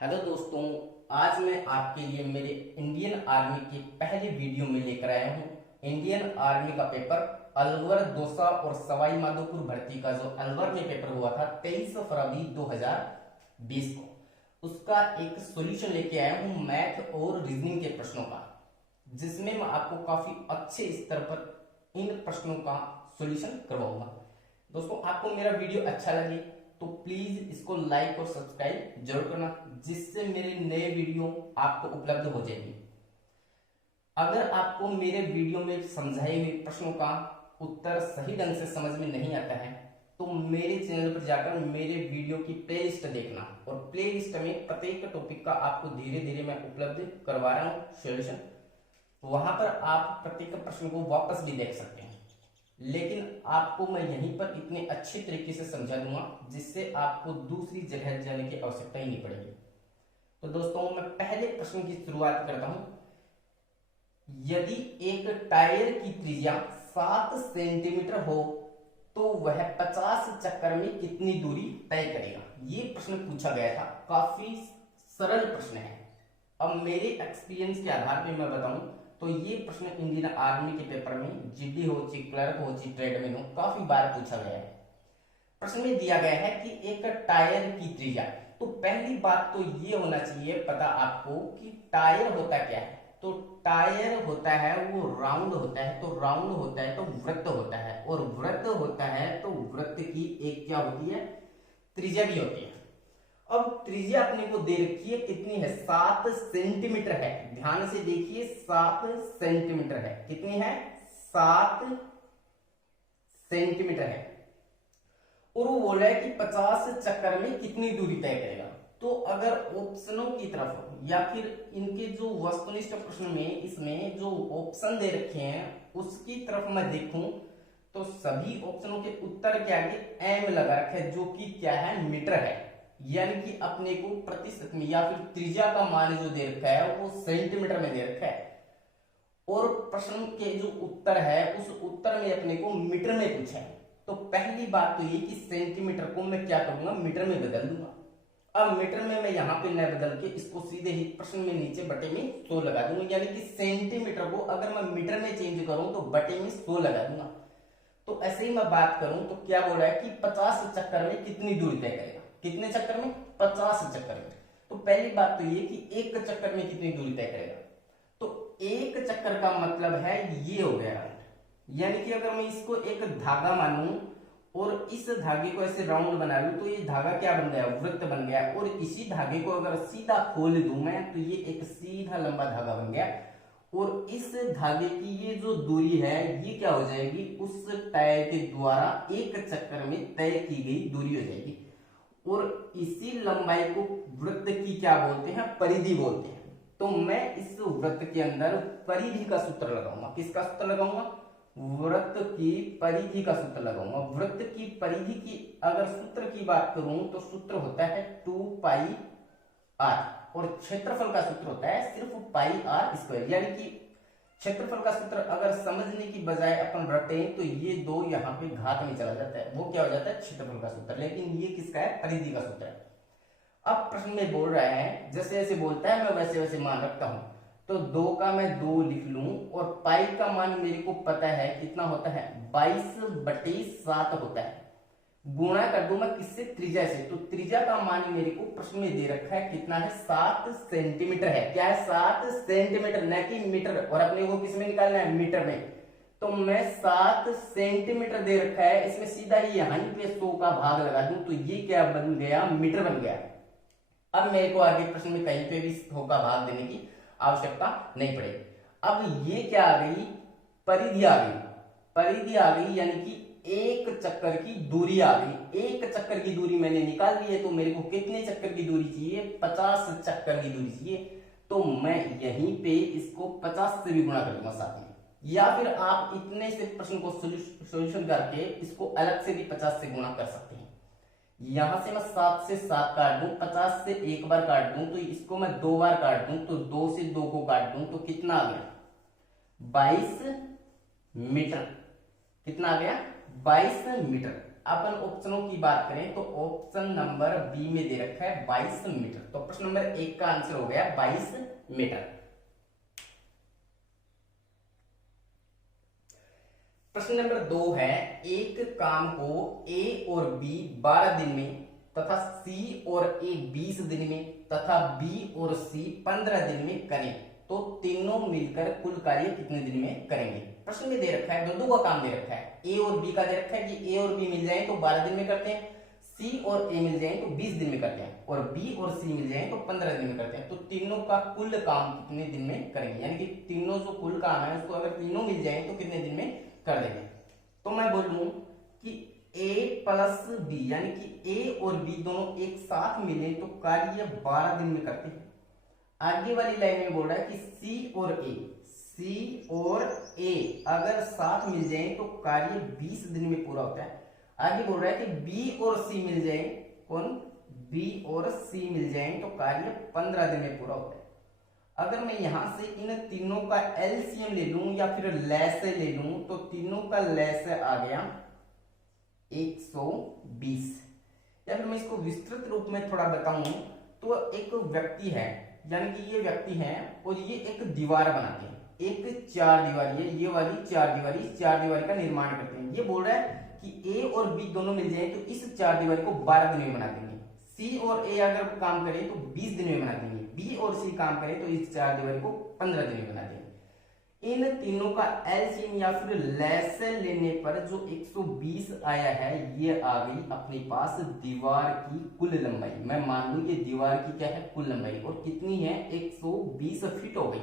Hello दोस्तों, आज मैं आपके लिए मेरे इंडियन आर्मी के पहले वीडियो में लेकर आया हूँ। इंडियन आर्मी का पेपर अलवर, दौसा और सवाई माधोपुर भर्ती का जो अलवर में पेपर हुआ था 23 फरवरी 2020 को, उसका एक सॉल्यूशन लेके आया हूँ मैथ और रीजनिंग के प्रश्नों का, जिसमें मैं आपको काफी अच्छे स्तर पर इन प्रश्नों का सॉल्यूशन करवाऊंगा। दोस्तों, आपको मेरा वीडियो अच्छा लगे तो प्लीज इसको लाइक और सब्सक्राइब जरूर करना, जिससे मेरे नए वीडियो आपको उपलब्ध हो जाएंगे। अगर आपको मेरे वीडियो में समझाए हुए प्रश्नों का उत्तर सही ढंग से समझ में नहीं आता है तो मेरे चैनल पर जाकर मेरे वीडियो की प्लेलिस्ट देखना, और प्लेलिस्ट में प्रत्येक टॉपिक का आपको धीरे धीरे मैं उपलब्ध करवा रहा हूँ सॉल्यूशन। वहां पर आप प्रत्येक प्रश्न को वापस भी देख सकते हैं, लेकिन आपको मैं यहीं पर इतने अच्छे तरीके से समझा दूंगा जिससे आपको दूसरी जगह जाने की आवश्यकता ही नहीं पड़ेगी। तो दोस्तों, मैं पहले प्रश्न की शुरुआत करता हूं। यदि एक टायर की त्रिज्या 7 सेंटीमीटर हो तो वह 50 चक्कर में कितनी दूरी तय करेगा? ये प्रश्न पूछा गया था, काफी सरल प्रश्न है। अब मेरे एक्सपीरियंस के आधार पर मैं बताऊं तो ये प्रश्न इंडियन आर्मी के पेपर में जीडी हो चाहे क्लर्क हो चाहे ट्रेडमैन हो काफी बार पूछा गया है। प्रश्न में दिया गया है कि एक टायर की त्रिज्या, तो पहली बात तो ये होना चाहिए पता आपको कि टायर होता क्या है। तो टायर होता है वो राउंड होता है, तो राउंड होता है तो वृत्त होता है, और वृत्त होता है तो वृत्त की एक क्या होती है, त्रिज्या भी होती है। अब त्रिज्या अपने को दे रखी है, कितनी है, 7 सेंटीमीटर है। ध्यान से देखिए, 7 सेंटीमीटर है। कितनी है, 7 सेंटीमीटर है। और वो बोल रहा है कि 50 चक्कर में कितनी दूरी तय करेगा। तो अगर ऑप्शनों की तरफ या फिर इनके जो वस्तुनिष्ठ प्रश्न में इसमें जो ऑप्शन दे रखे हैं उसकी तरफ मैं देखूं तो सभी ऑप्शनों के उत्तर के आगे एम लगा रखा है, जो कि क्या है, मीटर है। यानी कि अपने को प्रतिशत में या फिर त्रिज्या का मान जो दे रखा है वो सेंटीमीटर में दे रखा है, और प्रश्न के जो उत्तर है उस उत्तर में अपने को मीटर में पूछा है। तो पहली बात तो ये कि सेंटीमीटर को मैं क्या करूंगा, मीटर में बदल दूंगा। अब मीटर में मैं यहाँ पे न बदल के इसको सीधे ही प्रश्न में नीचे बटे में 100 लगा दूंगा, यानी कि सेंटीमीटर को अगर मैं मीटर में चेंज करूं तो बटे में 100 लगा दूंगा। तो ऐसे ही मैं बात करूं तो क्या बोल रहा है कि 50 चक्कर में कितनी दूरी तय करेगा। कितने चक्कर में, 50 चक्कर में। तो पहली बात तो ये कि एक चक्कर में कितनी दूरी तय करेगा। तो एक चक्कर का मतलब है ये हो गया, यानी कि अगर मैं इसको एक धागा मानूं और इस धागे को ऐसे राउंड बना लूं तो ये धागा क्या बन गया, वृत्त बन गया। और इसी धागे को अगर सीधा खोल दूं मैं तो ये एक सीधा लंबा धागा बन गया, और इस धागे की ये जो दूरी है ये क्या हो जाएगी, उस टायर के द्वारा एक चक्कर में तय की गई दूरी हो जाएगी। और इसी लंबाई को वृत्त की क्या बोलते हैं, परिधि बोलते हैं। तो मैं इस वृत्त के अंदर परिधि का सूत्र लगाऊंगा। किसका सूत्र लगाऊंगा, वृत्त की परिधि का सूत्र लगाऊंगा। वृत्त की परिधि की अगर सूत्र की बात करूं तो सूत्र होता है 2 पाई आर, और क्षेत्रफल का सूत्र होता है सिर्फ पाई आर स्क्वायर। यानी कि क्षेत्रफल का सूत्र अगर समझने की बजाय अपन रटें तो ये दो यहाँ पे घात में चला जाता है, वो क्या हो जाता है, क्षेत्रफल का सूत्र। लेकिन ये किसका है, परिधि का सूत्र है। अब प्रश्न में बोल रहा है जैसे जैसे बोलता है मैं वैसे वैसे मान रखता हूं। तो 2 का मैं 2 लिख लूं, और पाई का मान मेरे को पता है कितना होता है, 22/7 होता है। गुणा कर दूं मैं किससे, त्रिज्या से। तो त्रिज्या का मान मेरे को प्रश्न में दे रखा है कितना है, 7 सेंटीमीटर है। क्या है, 7 सेंटीमीटर, न कि मीटर। और अपने को किस में निकालना है, मीटर में। तो मैं 7 सेंटीमीटर दे रखा है, इसमें सीधा ही यहां पे 100 का भाग लगा दूं तो ये क्या बन गया, मीटर बन गया। अब मेरे को आगे प्रश्न में कहीं पे भी 100 का भाग देने की आवश्यकता नहीं पड़ेगी। अब ये क्या आ गई, परिधि आ गई। परिधि आ गई यानी कि एक चक्कर की दूरी आ गई। एक चक्कर की दूरी मैंने निकाल ली है, तो मेरे को कितने चक्कर की दूरी चाहिए, 50 चक्कर की दूरी चाहिए। तो मैं यहीं पे इसको 50 से भी गुणा कर दूंगा साथ में, या फिर आप इतने से प्रश्न को सोल्यूशन करके इसको अलग से भी 50 से गुणा कर सकते हैं। यहां से मैं 7 से 7 काट दूं, 50 से एक बार काट दूं, तो इसको मैं 2 बार काट दूं, तो 2 से 2 को काट दूं तो कितना आ गया, 22 मीटर। कितना आ गया, 22 मीटर। अपन ऑप्शनों की बात करें तो ऑप्शन नंबर बी में दे रखा है 22 मीटर। तो प्रश्न नंबर 1 का आंसर हो गया 22 मीटर। प्रश्न नंबर 2 है, एक काम को ए और बी 12 दिन में तथा सी और ए 20 दिन में तथा बी और सी 15 दिन में करें तो तीनों मिलकर कुल कार्य कितने दिन में करेंगे। प्रश्न में दे रखा है, दोनों का काम दे रखा है, ए और बी का दे रखा है कि ए और बी मिल जाए तो 12 दिन में करते हैं, सी और ए मिल जाए तो 20 दिन में करते हैं, और बी और सी मिल जाए तो 15 दिन में करते हैं। तो तीनों का कुल काम कितने दिन में करेंगे, यानी कि तीनों जो कुल काम है उसको अगर तीनों मिल जाए तो कितने दिन में कर देंगे। तो मैं बोलूं कि a प्लस बी यानी कि a और b दोनों एक साथ मिले तो कार्य 12 दिन में करते हैं। आगे वाली लाइन में बोल रहा है कि c और a अगर साथ मिल जाए तो कार्य 20 दिन में पूरा होता है। आगे बोल रहा है कि b और c मिल जाए, कौन, b और c मिल जाए तो कार्य 15 दिन में पूरा होता है। अगर मैं यहां से इन तीनों का एलसीएम ले लूं या फिर लैसे ले लूं तो तीनों का लैसे आ गया 120। या फिर मैं इसको विस्तृत रूप में थोड़ा बताऊं तो एक व्यक्ति है, यानी कि ये व्यक्ति है और ये एक दीवार बनाते हैं, एक चार दीवारी है, ये वाली चार दीवारी का निर्माण करते हैं। ये बोल रहा है कि ए और बी दोनों मिल जाए तो इस चार दीवारी को 12 दिन में बना देंगे, सी और ए अगर काम करें तो 20 दिन में बना देंगे, बी और सी काम करें तो इस चार दीवारी को 15 दिन में बना देंगे। इन तीनों का एलसीएम या फिर लैसल लेने पर जो 120 आया है ये आ गई अपने पास दीवार की कुल लंबाई। मैं मान लूं ये दीवार की क्या है, कुल लंबाई, और कितनी है, 120 फीट हो गई।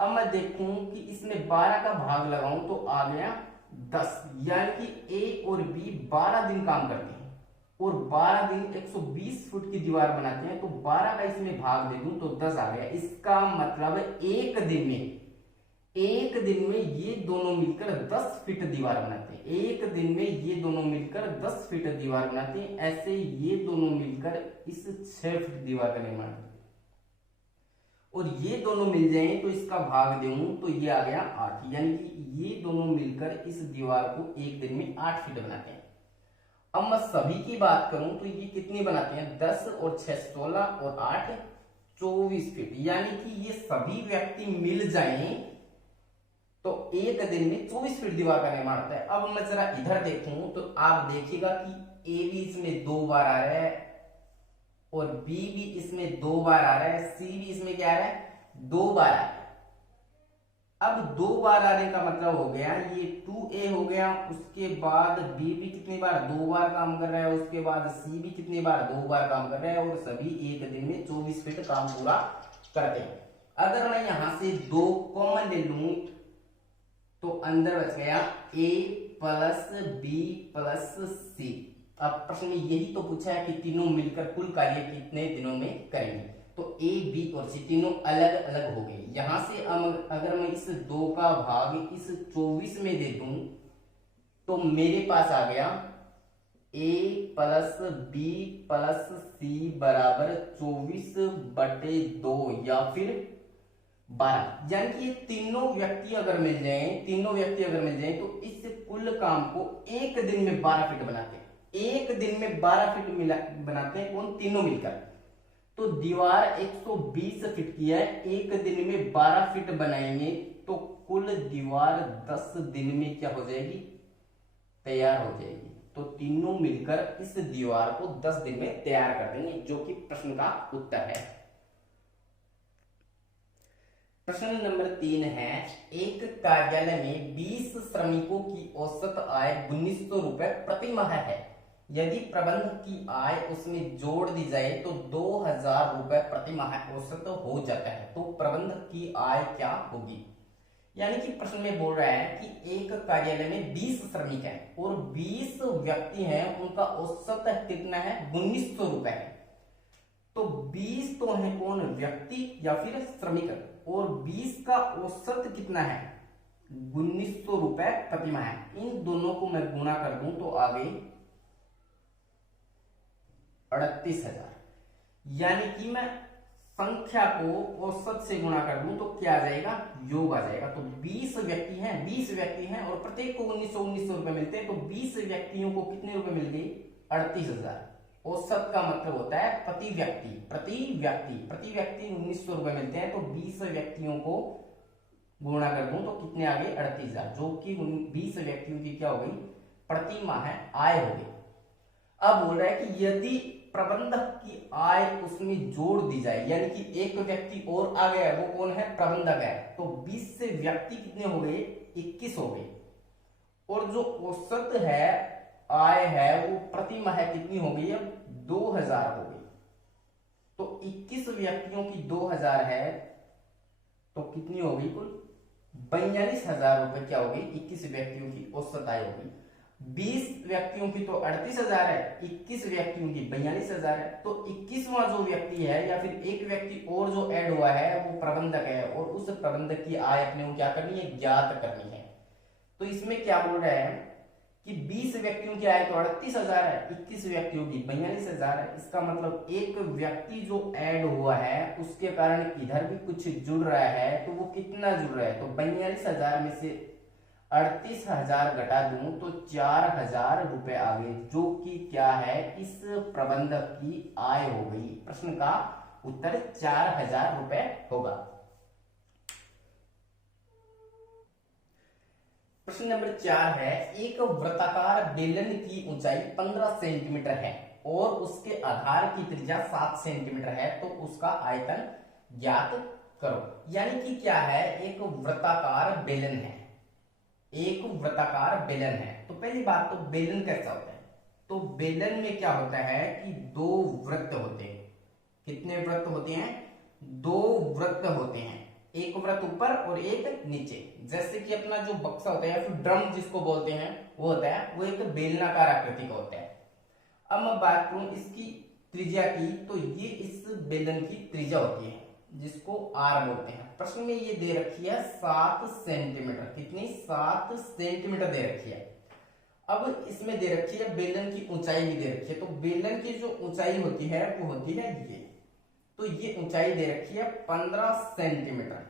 अब मैं देखूं कि इसमें 12 का भाग लगाऊं तो आ गया 10, यानी कि ए और बी 12 दिन काम करते हैं और 12 दिन 120 फुट की दीवार बनाते हैं, तो 12 का इसमें भाग दे दूं तो 10 आ गया। इसका मतलब एक दिन में ये दोनों मिलकर 10 फीट दीवार बनाते हैं, एक दिन में ये दोनों मिलकर 10 फीट दीवार बनाते हैं। ऐसे ये दोनों मिलकर इस 6 फीट दीवार का निर्माण करते हैं, और ये दोनों मिल जाएं तो इसका भाग दूं तो ये आ गया 8, यानी कि ये दोनों मिलकर इस दीवार को एक दिन में 8 फीट बनाते हैं। अब मैं सभी की बात करूं तो ये कितनी बनाते हैं, 10 और 6 16 और 8 24 फीट, यानी कि ये सभी व्यक्ति मिल जाएं तो एक दिन में 24 फीट दीवार का निर्माण होता है। अब मैं जरा इधर देखूं तो आप देखिएगा कि ए भी इसमें 2 बार आ रहा है और बी भी इसमें 2 बार आ रहा है, सी भी इसमें क्या आ रहा है, 2 बार आ रहा है। अब 2 बार आने का मतलब हो गया ये 2a हो गया, उसके बाद बी भी कितनी बार, 2 बार काम कर रहा है, उसके बाद सी भी कितनी बार, 2 बार काम कर रहा है, और सभी एक दिन में 24 फीट काम पूरा करते हैं। अगर मैं यहां से 2 कॉमन ले लूं तो अंदर बच गया a प्लस बी प्लस सी। अब प्रश्न में यही तो पूछा है कि तीनों मिलकर कुल कार्य कितने दिनों में करेंगे, तो a b और c तीनों अलग अलग हो गए। यहां से अगर मैं इस 2 का भाग इस 24 में दे दूं तो मेरे पास आ गया a प्लस बी प्लस सी बराबर 24/2 या फिर 12, यानी कि ये तीनों व्यक्ति अगर मिल जाएं तो इस कुल काम को एक दिन में 12 फीट बनाते हैं, एक दिन में 12 फीट बनाते हैं, कौन, तीनों मिलकर। तो दीवार 120 फीट की है, एक दिन में 12 फीट बनाएंगे तो कुल दीवार 10 दिन में क्या हो जाएगी, तैयार हो जाएगी। तो तीनों मिलकर इस दीवार को 10 दिन में तैयार कर देंगे, जो कि प्रश्न का उत्तर है। प्रश्न नंबर 3 है, एक कार्यालय में 20 श्रमिकों की औसत आय 1900 रुपए प्रति माह है। यदि प्रबंधक की आय उसमें जोड़ दी जाए तो 2000 रुपए प्रति माह औसत हो जाता है, तो प्रबंधक की आय क्या होगी। यानी कि प्रश्न में बोल रहा है कि एक कार्यालय में 20 श्रमिक हैं और 20 व्यक्ति हैं, उनका औसत कितना है, 1900 रुपए है। तो 20 तो है कौन, व्यक्ति या फिर श्रमिक, और 20 का औसत कितना है, 1900 रुपए प्रति माह। इन दोनों को मैं गुणा कर दूं तो आ गई 38,000, यानी कि मैं संख्या को औसत से गुणा कर दूं तो क्या आ जाएगा, योग आ जाएगा। तो 20 व्यक्ति हैं, 20 व्यक्ति हैं और प्रत्येक को 1900 रुपए मिलते हैं, तो 20 व्यक्तियों को कितने रुपए मिल गए, 38,000। औसत का मतलब होता है प्रति व्यक्ति, प्रति व्यक्ति 1900 रुपए मिलते हैं, तो 20 व्यक्तियों को गुणा कर दूं तो कितने आ गए, 38,000, जो कि 20 व्यक्तियों की क्या हो गई, प्रति माह आय हो गई। अब बोल रहा है कि यदि प्रबंधक की आय उसमें जोड़ दी जाए, यानी कि एक व्यक्ति और आ गया, वो कौन है, प्रबंधक है, तो 20 से व्यक्ति कितने हो गए, 21 हो गए। और जो औसत है आय है वो प्रति माह कितनी हो गई, अब 2000 हो गई। तो 21 व्यक्तियों की 2000 है तो कितनी हो गई, कुल 42,000 रुपए क्या हो गई, 21 व्यक्तियों की औसत आय होगी। 20 व्यक्तियों की तो 38,000 है, 21 व्यक्तियों की 42,000 है। तो 21वां जो व्यक्ति है या फिर एक व्यक्ति और जो ऐड हुआ है वो प्रबंधक है, और उस प्रबंधक की आय अपने को क्या करनी है, ज्ञात करनी है। तो इसमें क्या बोल रहा है कि 20 व्यक्तियों की आय तो 38,000 है, 21 व्यक्तियों की 42,000 है। इसका मतलब एक व्यक्ति जो ऐड हुआ है उसके कारण इधर भी कुछ जुड़ रहा है, तो वो कितना जुड़ रहा है, तो 42,000 में से 38,000 घटा दूं तो 4,000 रुपए आ गए, जो कि क्या है, इस प्रबंधक की आय हो गई। प्रश्न का उत्तर 4,000 रुपए होगा। प्रश्न नंबर 4 है, एक वृत्ताकार बेलन की ऊंचाई 15 सेंटीमीटर है और उसके आधार की त्रिज्या 7 सेंटीमीटर है, तो उसका आयतन ज्ञात करो। यानी कि क्या है, एक वृत्ताकार बेलन है, एक वृत्ताकार बेलन है। तो पहली बात तो बेलन कैसा होता है, तो बेलन में क्या होता है कि दो वृत्त होते हैं। कितने वृत्त होते हैं, दो वृत्त होते हैं, एक वृत्त ऊपर और एक नीचे। जैसे कि अपना जो बक्सा होता है या फिर ड्रम जिसको बोलते हैं वो होता है, वो एक बेलनाकार आकृति का होता है। अब मैं बात करूं इसकी त्रिज्या की, तो ये इस बेलन की त्रिज्या होती है जिसको आर बोलते हैं। प्रश्न में ये दे रखी है 7 सेंटीमीटर, कितनी, 7 सेंटीमीटर दे रखी है। अब इसमें दे रखी है बेलन की ऊंचाई भी दे रखी है, तो बेलन की जो ऊंचाई होती है वो होती है ये, तो ये ऊंचाई दे रखी है 15 सेंटीमीटर।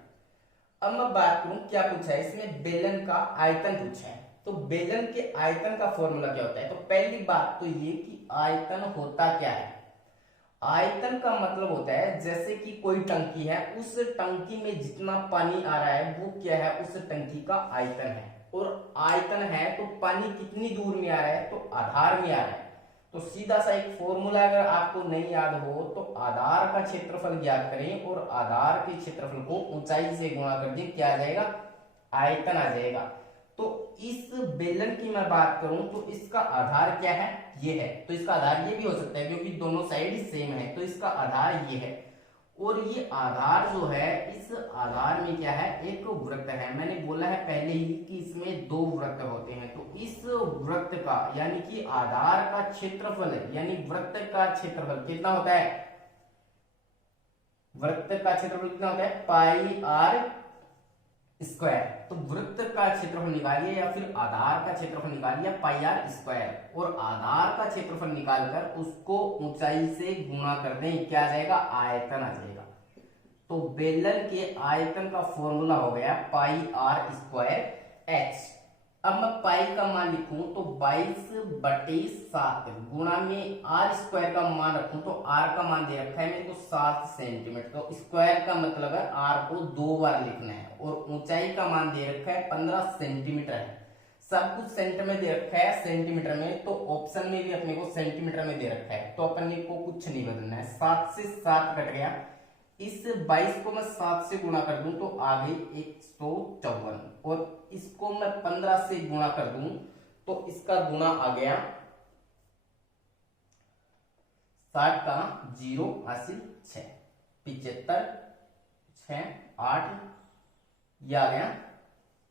अब मैं बात करूं क्या पूछा है इसमें, बेलन का आयतन पूछा है। तो बेलन के आयतन का फॉर्मूला क्या होता है, तो पहली बात तो ये कि आयतन होता क्या है। आयतन का मतलब होता है जैसे कि कोई टंकी है, उस टंकी में जितना पानी आ रहा है वो क्या है, उस टंकी का आयतन है। और आयतन है तो पानी कितनी दूर में आ रहा है, तो आधार में आ रहा है। तो सीधा सा एक फॉर्मूला अगर आपको नहीं याद हो तो आधार का क्षेत्रफल ज्ञात करें और आधार के क्षेत्रफल को ऊंचाई से गुणा कर दें, क्या आ जाएगा, आयतन आ जाएगा। तो इस बेलन की मैं बात करूं तो इसका आधार क्या है, ये है, तो इसका आधार ये भी हो सकता है क्योंकि दोनों साइड सेम है, तो इसका आधार ये है। और ये आधार जो है, इस आधार में क्या है, एक वृत्त है। मैंने बोला है पहले ही कि इसमें दो वृत्त होते हैं, तो इस वृत्त का यानी कि आधार का क्षेत्रफल यानी वृत्त का क्षेत्रफल कितना होता है, वृत्त का क्षेत्रफल कितना होता है, पाई आर स्क्वायर। तो वृत्त का क्षेत्रफल निकालिए या फिर आधार का क्षेत्रफल निकालिए पाई आर स्क्वायर, और आधार का क्षेत्रफल निकालकर उसको ऊंचाई से गुणा कर दें, क्या आ जाएगा, आयतन आ जाएगा। तो बेलन के आयतन का फॉर्मूला हो गया पाई आर स्क्वायर एच। अब मैं पाई का मान लिखूं तो 22/7 गुणा में आर स्क्वायर का मान रखूं तो आर का मान दे रखा है मेरे को 7 सेंटीमीटर, तो स्क्वायर का मतलब है आर को 2 बार लिखना है, और ऊंचाई का मान दे रखा है 15 सेंटीमीटर है। सब कुछ सेंटीमीटर में दे रखा है, सेंटीमीटर में, तो ऑप्शन में भी अपने को सेंटीमीटर में दे रखा है, तो अपने को कुछ नहीं बदलना है। 7 से 7 कट गया, इस 22 को मैं 7 से गुणा कर दूं तो आ गई 154, और इसको मैं 15 से गुणा कर दूं तो इसका गुणा आ गया 60 का 0 80 6 75 6 8, यह आ गया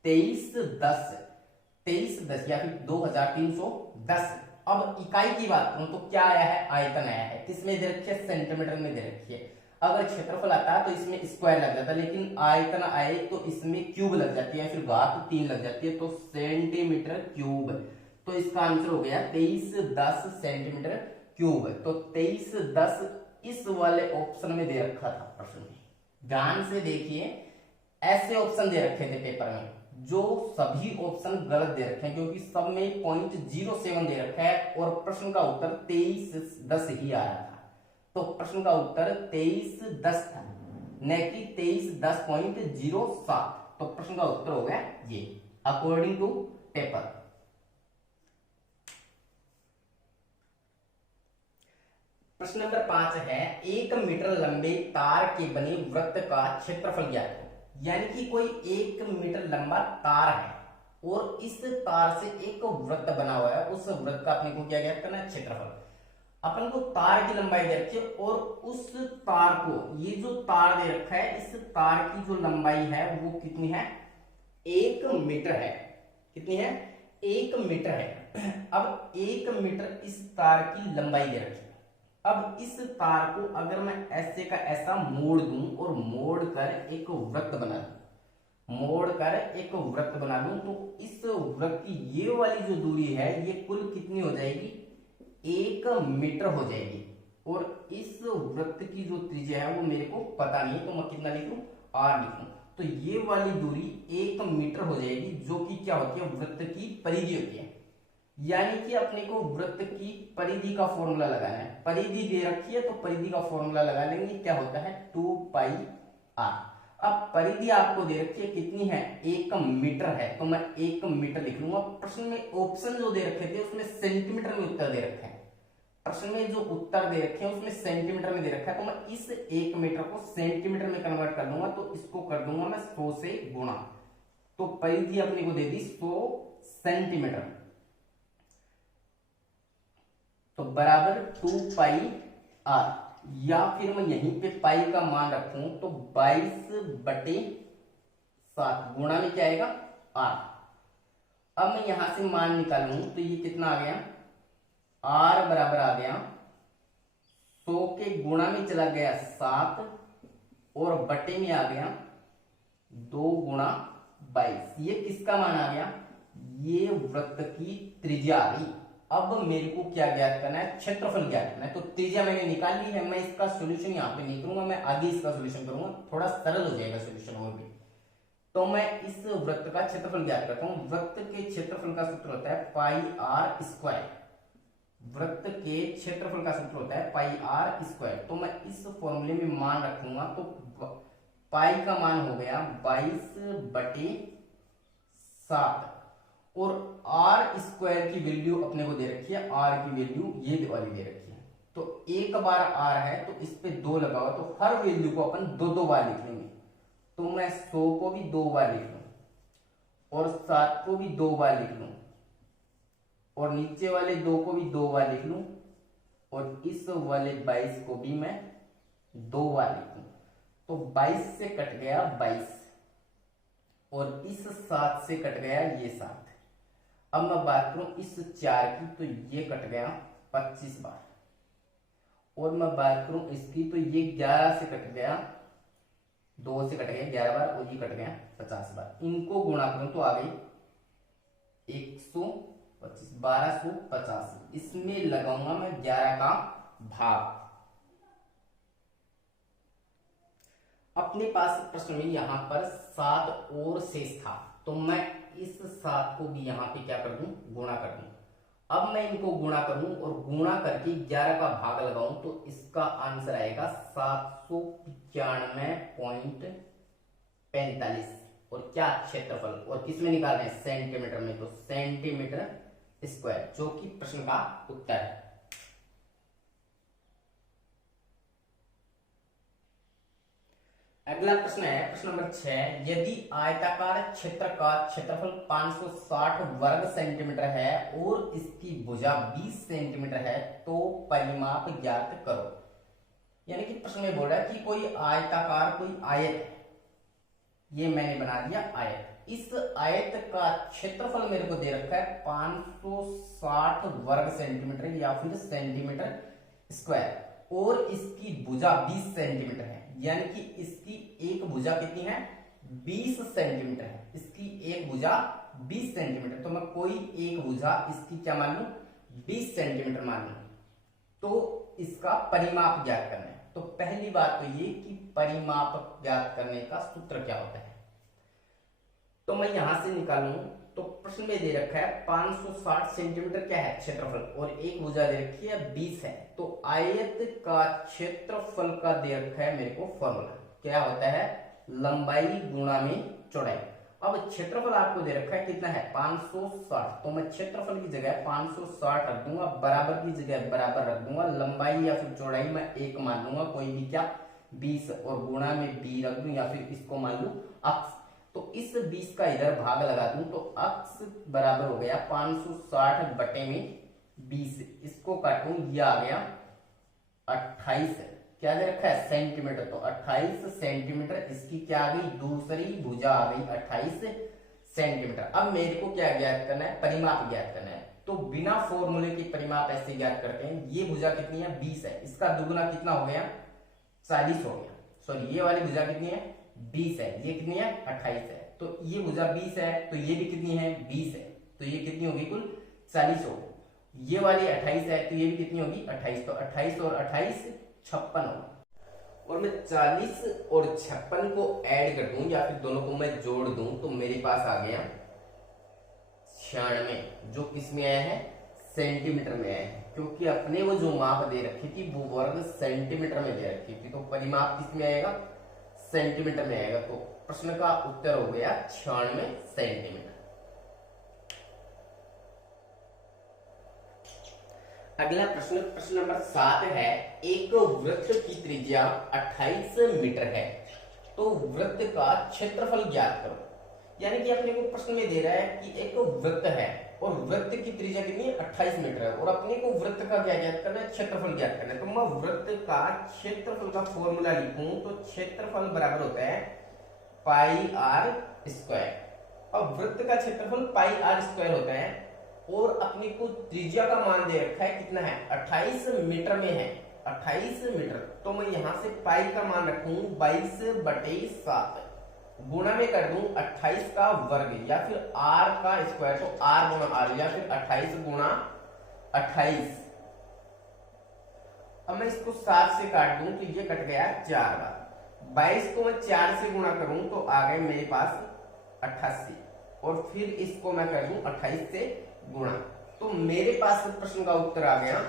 2310 या फिर 2310। अब इकाई की बात करूं तो क्या आया है, आयतन आया है, किसमें दे रखी है, सेंटीमीटर में दे रखी है। अगर क्षेत्रफल आता है तो इसमें स्क्वायर लग जाता है, लेकिन आयतन आए तो इसमें क्यूब लग जाती है, फिर घात 3 लग जाती है, तो सेंटीमीटर क्यूब। तो इसका आंसर हो गया 2310 सेंटीमीटर क्यूब। तो 2310 इस वाले ऑप्शन में दे रखा था प्रश्न में, ध्यान से देखिए, ऐसे ऑप्शन दे रखे थे पेपर में, जो सभी ऑप्शन गलत दे रखे हैं, क्योंकि सब में 0.07 दे रखा है और प्रश्न का उत्तर 23-10 ही आ रहा था। तो प्रश्न का उत्तर 23-10 था, न कि 23-10.07। तो प्रश्न का उत्तर हो गया ये, अकॉर्डिंग टू पेपर। प्रश्न नंबर 5 है, 1 मीटर लंबे तार के बने वृत्त का क्षेत्रफल ज्ञात करो। यानी कि कोई 1 मीटर लंबा तार है और इस तार से एक वृत्त बना हुआ है, उस वृत्त का अपने को क्या ज्ञात करना है, क्षेत्रफल। अपन को तार की लंबाई दे रखी है और उस तार को, ये जो तार दे रखा है, इस तार की जो लंबाई है वो कितनी है, 1 मीटर है। कितनी है, 1 मीटर है। अब 1 मीटर इस तार की लंबाई दे रखी है। अब इस तार को अगर मैं ऐसे का ऐसा मोड़ दूं और मोड़ कर एक वृत्त बना दूं, मोड़ कर एक वृत्त बना दूं, तो इस वृत्त की ये वाली जो दूरी है ये कुल कितनी हो जाएगी, 1 मीटर हो जाएगी। और इस वृत्त की जो त्रिज्या है वो मेरे को पता नहीं है, तो मैं कितना लिखूं, r लिखूं। तो ये वाली दूरी 1 मीटर हो जाएगी, जो कि क्या होती है, वृत्त की परिधि होती है। यानी कि अपने को वृत्त की परिधि का फॉर्मूला लगाना है। परिधि दे रखी है तो परिधि का फॉर्मूला लगा लेंगे, क्या होता है, 2πr। अब परिधि आपको दे रखी है, कितनी है, 1 मीटर है, तो मैं 1 मीटर लिख लूंगा। प्रश्न में ऑप्शन जो दे रखे थे उसमें सेंटीमीटर में उत्तर दे रखे हैं, प्रश्न में जो उत्तर दे रखे हैं उसमें सेंटीमीटर में दे रखा है, तो मैं इस 1 मीटर को सेंटीमीटर में कन्वर्ट कर दूंगा, तो इसको कर दूंगा मैं 100 से गुणा। तो परिधि अपने को दे दी 100 सेंटीमीटर, तो बराबर 2πr। या फिर मैं यहीं पे पाई का मान रखूं तो 22/7 गुणा में क्या आएगा, r। अब मैं यहां से मान निकालूं तो ये कितना आ गया, r बराबर आ गया 100 के गुणा में चला गया 7 और बटे में आ गया 2 गुणा 22। ये किसका मान आ गया, ये वृत्त की त्रिज्या आ गई। अब मेरे को क्या ज्ञात करना है, क्षेत्रफल ज्ञात करना है। तो त्रिज्या मैंने निकाल ली है, मैं इसका सॉल्यूशन यहाँ पे नहीं करूंगा, मैं आगे इसका सॉल्यूशन करूंगा, थोड़ा सरल हो जाएगा सॉल्यूशन और भी। तो मैं इस वृत्त का क्षेत्रफल ज्ञात करता हूं। वृत्त के क्षेत्रफल का सूत्र होता है πr²। वृत्त के क्षेत्रफल का सूत्र होता है πr²। तो मैं इस फॉर्मूले में मान रखूंगा, तो पाई का मान हो गया 22/7 और r² की वैल्यू अपने को दे रखी है, r की वैल्यू ये वाली दे रखी है। तो एक बार r है तो इस पे 2 लगाओ, तो हर वैल्यू को अपन 2-2 बार लिख लेंगे। तो मैं 100 को भी 2 बार लिख लूं और 7 को भी 2 बार लिख लूं और नीचे वाले 2 को भी 2 बार लिख लूं और इस वाले 22 को भी मैं 2 बार लिख लूं। तो 22 से कट गया 22 और इस 7 से कट गया ये 7। अब मैं बात करूं इस 4 की, तो ये कट गया 25 बार और मैं बात करूं इसकी, तो ये 11 से कट गया, 2 से कट गया 11 बार और ये कट गया 50 बार। इनको गुणा करूं तो आ गई 125, 1250। इसमें लगाऊंगा मैं 11 का भाग। अपने पास प्रश्न में यहां पर 7 और शेष था, तो मैं इस 7 को भी यहां पे क्या कर दूं, गुणा कर दूं। अब मैं इनको गुणा करूं और गुणा करके 11 का भाग लगाऊं तो इसका आंसर आएगा 795.45। और क्या, क्षेत्रफल। और किसमें निकाल रहे हैं, सेंटीमीटर में, तो सेंटीमीटर स्क्वायर, जो कि प्रश्न का उत्तर है। अगला प्रश्न है प्रश्न नंबर 6। यदि आयताकार क्षेत्र का क्षेत्रफल 560 वर्ग सेंटीमीटर है और इसकी भुजा 20 सेंटीमीटर है तो परिमाप ज्ञात करो। यानी कि प्रश्न में बोल रहा है कि कोई आयताकार, कोई आयत है, ये मैंने बना दिया आयत। इस आयत का क्षेत्रफल मेरे को दे रखा है 560 वर्ग सेंटीमीटर या फिर सेंटीमीटर स्क्वायर और इसकी भुजा 20 सेंटीमीटर है। यानी कि इसकी एक भुजा कितनी है, 20 सेंटीमीटर है। इसकी एक भुजा 20 सेंटीमीटर, तो मैं कोई एक भुजा इसकी क्या मान लूं, 20 सेंटीमीटर मान लूं। तो इसका परिमाप ज्ञात करना है। तो पहली बात तो ये कि परिमाप ज्ञात करने का सूत्र क्या होता है, तो मैं यहां से निकालूं तो प्रश्न में दे रखा है 560 सेंटीमीटर क्या है क्षेत्रफल, और एक भुजा दे रखी है 20 है। तो आयत का क्षेत्रफल का दे रखा है मेरे को फॉर्मूला, क्या होता है, लंबाई गुणा में चौड़ाई। अब क्षेत्रफल आपको दे रखा है कितना है 560, तो मैं क्षेत्रफल की जगह 560 रख दूंगा, बराबर की जगह बराबर रख दूंगा, लंबाई या फिर चौड़ाई मैं 1 मान लूंगा, कोई भी क्या 20, और गुणा में b रख दूं या फिर इसको मान लू अक्स। तो इस 20 का इधर भाग लगा दूं तो अक्स बराबर हो गया 560 बटे में 20, इसको काटूं ये आ गया 28, क्या दे रखा है सेंटीमीटर, तो 28 सेंटीमीटर, इसकी क्या आ गई दूसरी भुजा आ गई 28 सेंटीमीटर। अब मेरे को क्या ज्ञात करना है, परिमाप ज्ञात करना है। तो बिना फॉर्मूले के परिमाप ऐसे ज्ञात करते हैं, ये भुजा कितनी है 20 है, इसका दुगुना कितना हो गया 40 हो गया, सॉरी ये वाली भुजा कितनी है 20 है, ये कितनी है 28 है, तो ये भुजा 20 है, तो ये भी कितनी है 20 है, तो ये कितनी होगी कुल 40 हो। ये वाली 28 है तो ये भी कितनी होगी 28, तो 28 और 28 56 होगा। और मैं 40 और 56 को ऐड कर दूं या फिर दोनों को मैं जोड़ दूं तो मेरे पास आ गया 96, जो किस में आया है सेंटीमीटर में आया है, क्योंकि अपने वो जो माप दे रखी थी वो वर्ग सेंटीमीटर में दे रखी थी, तो परिमाप किस में आएगा सेंटीमीटर में आएगा। तो प्रश्न का उत्तर हो गया 96 सेंटीमीटर। अगला प्रश्न, प्रश्न नंबर 7 है, एक वृत्त की त्रिज्या 28 मीटर है, तो वृत्त का क्षेत्रफल ज्ञात करो। यानी कि अपने को प्रश्न में दे रहा है कि एक वृत्त है और वृत्त की त्रिज्या कितनी है 28 मीटर है, और अपने को वृत्त का क्या ज्ञात करना है क्षेत्रफल ज्ञात करना है। तो मैं वृत्त का क्षेत्रफल का फॉर्मूला लिखूं तो क्षेत्रफल बराबर होता है पाई आर स्क्वायर। अब वृत्त का क्षेत्रफल पाई आर स्क्वायर होता है, और अपने को त्रिज्या का मान दे रखा है कितना है 28 मीटर में है 28 मीटर, तो मैं यहां से पाई का मान रखूं 22/7, गुणा में कर दूं 28 का वर्ग या फिर आर का स्क्वायर, तो आर गुणा आर या फिर 28 गुणा 28। अब मैं इसको 7 से काट दूं तो ये कट गया 4 बार, 22 को मैं 4 से गुणा करूं तो आ गए मेरे पास 88, और फिर इसको मैं कर दूं 28 से गुणा, तो मेरे पास प्रश्न का उत्तर आ गया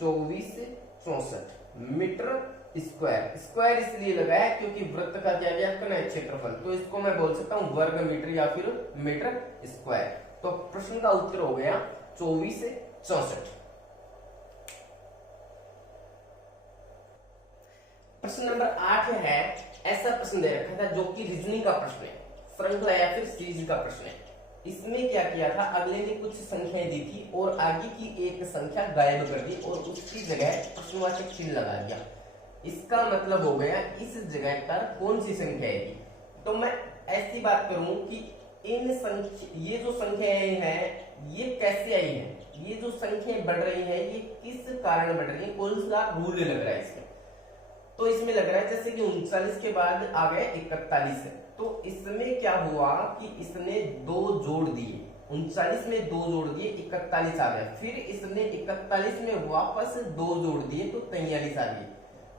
2464 मीटर स्क्वायर। स्क्वायर इसलिए लगा है क्योंकि वृत्त का क्या ज्ञात करना है क्षेत्रफल, तो इसको मैं बोल सकता हूं वर्ग मीटर या फिर मीटर स्क्वायर। तो प्रश्न का उत्तर हो गया 2464। प्रश्न नंबर 8 है, ऐसा प्रश्न दे रखा था जो कि रीजनिंग का प्रश्न है, श्रृंखला या फिर सीरीज का प्रश्न है। इसमें क्या किया था, अगले ने कुछ संख्याएं दी थी और आगे की एक संख्या गायब कर दी और उसकी जगह प्रश्नवाचक चिन्ह लगा दिया। इसका मतलब हो गया इस जगह पर कौन सी संख्या आएगी। तो मैं ऐसी बात करूं कि ये जो संख्याएं हैं ये कैसे आई है, ये जो संख्याएं बढ़ रही है ये किस कारण बढ़ रही है, कौन सा रूल लग रहा है इसमें। तो इसमें लग रहा है जैसे कि 39 के बाद आ गए 41 है, तो इसमें क्या हुआ कि इसने 2 जोड़ दिए, 39 में 2 जोड़ दिए 41 आ गया, फिर इसने 41 में वापस 2 जोड़ दिए तो 43 आ गई,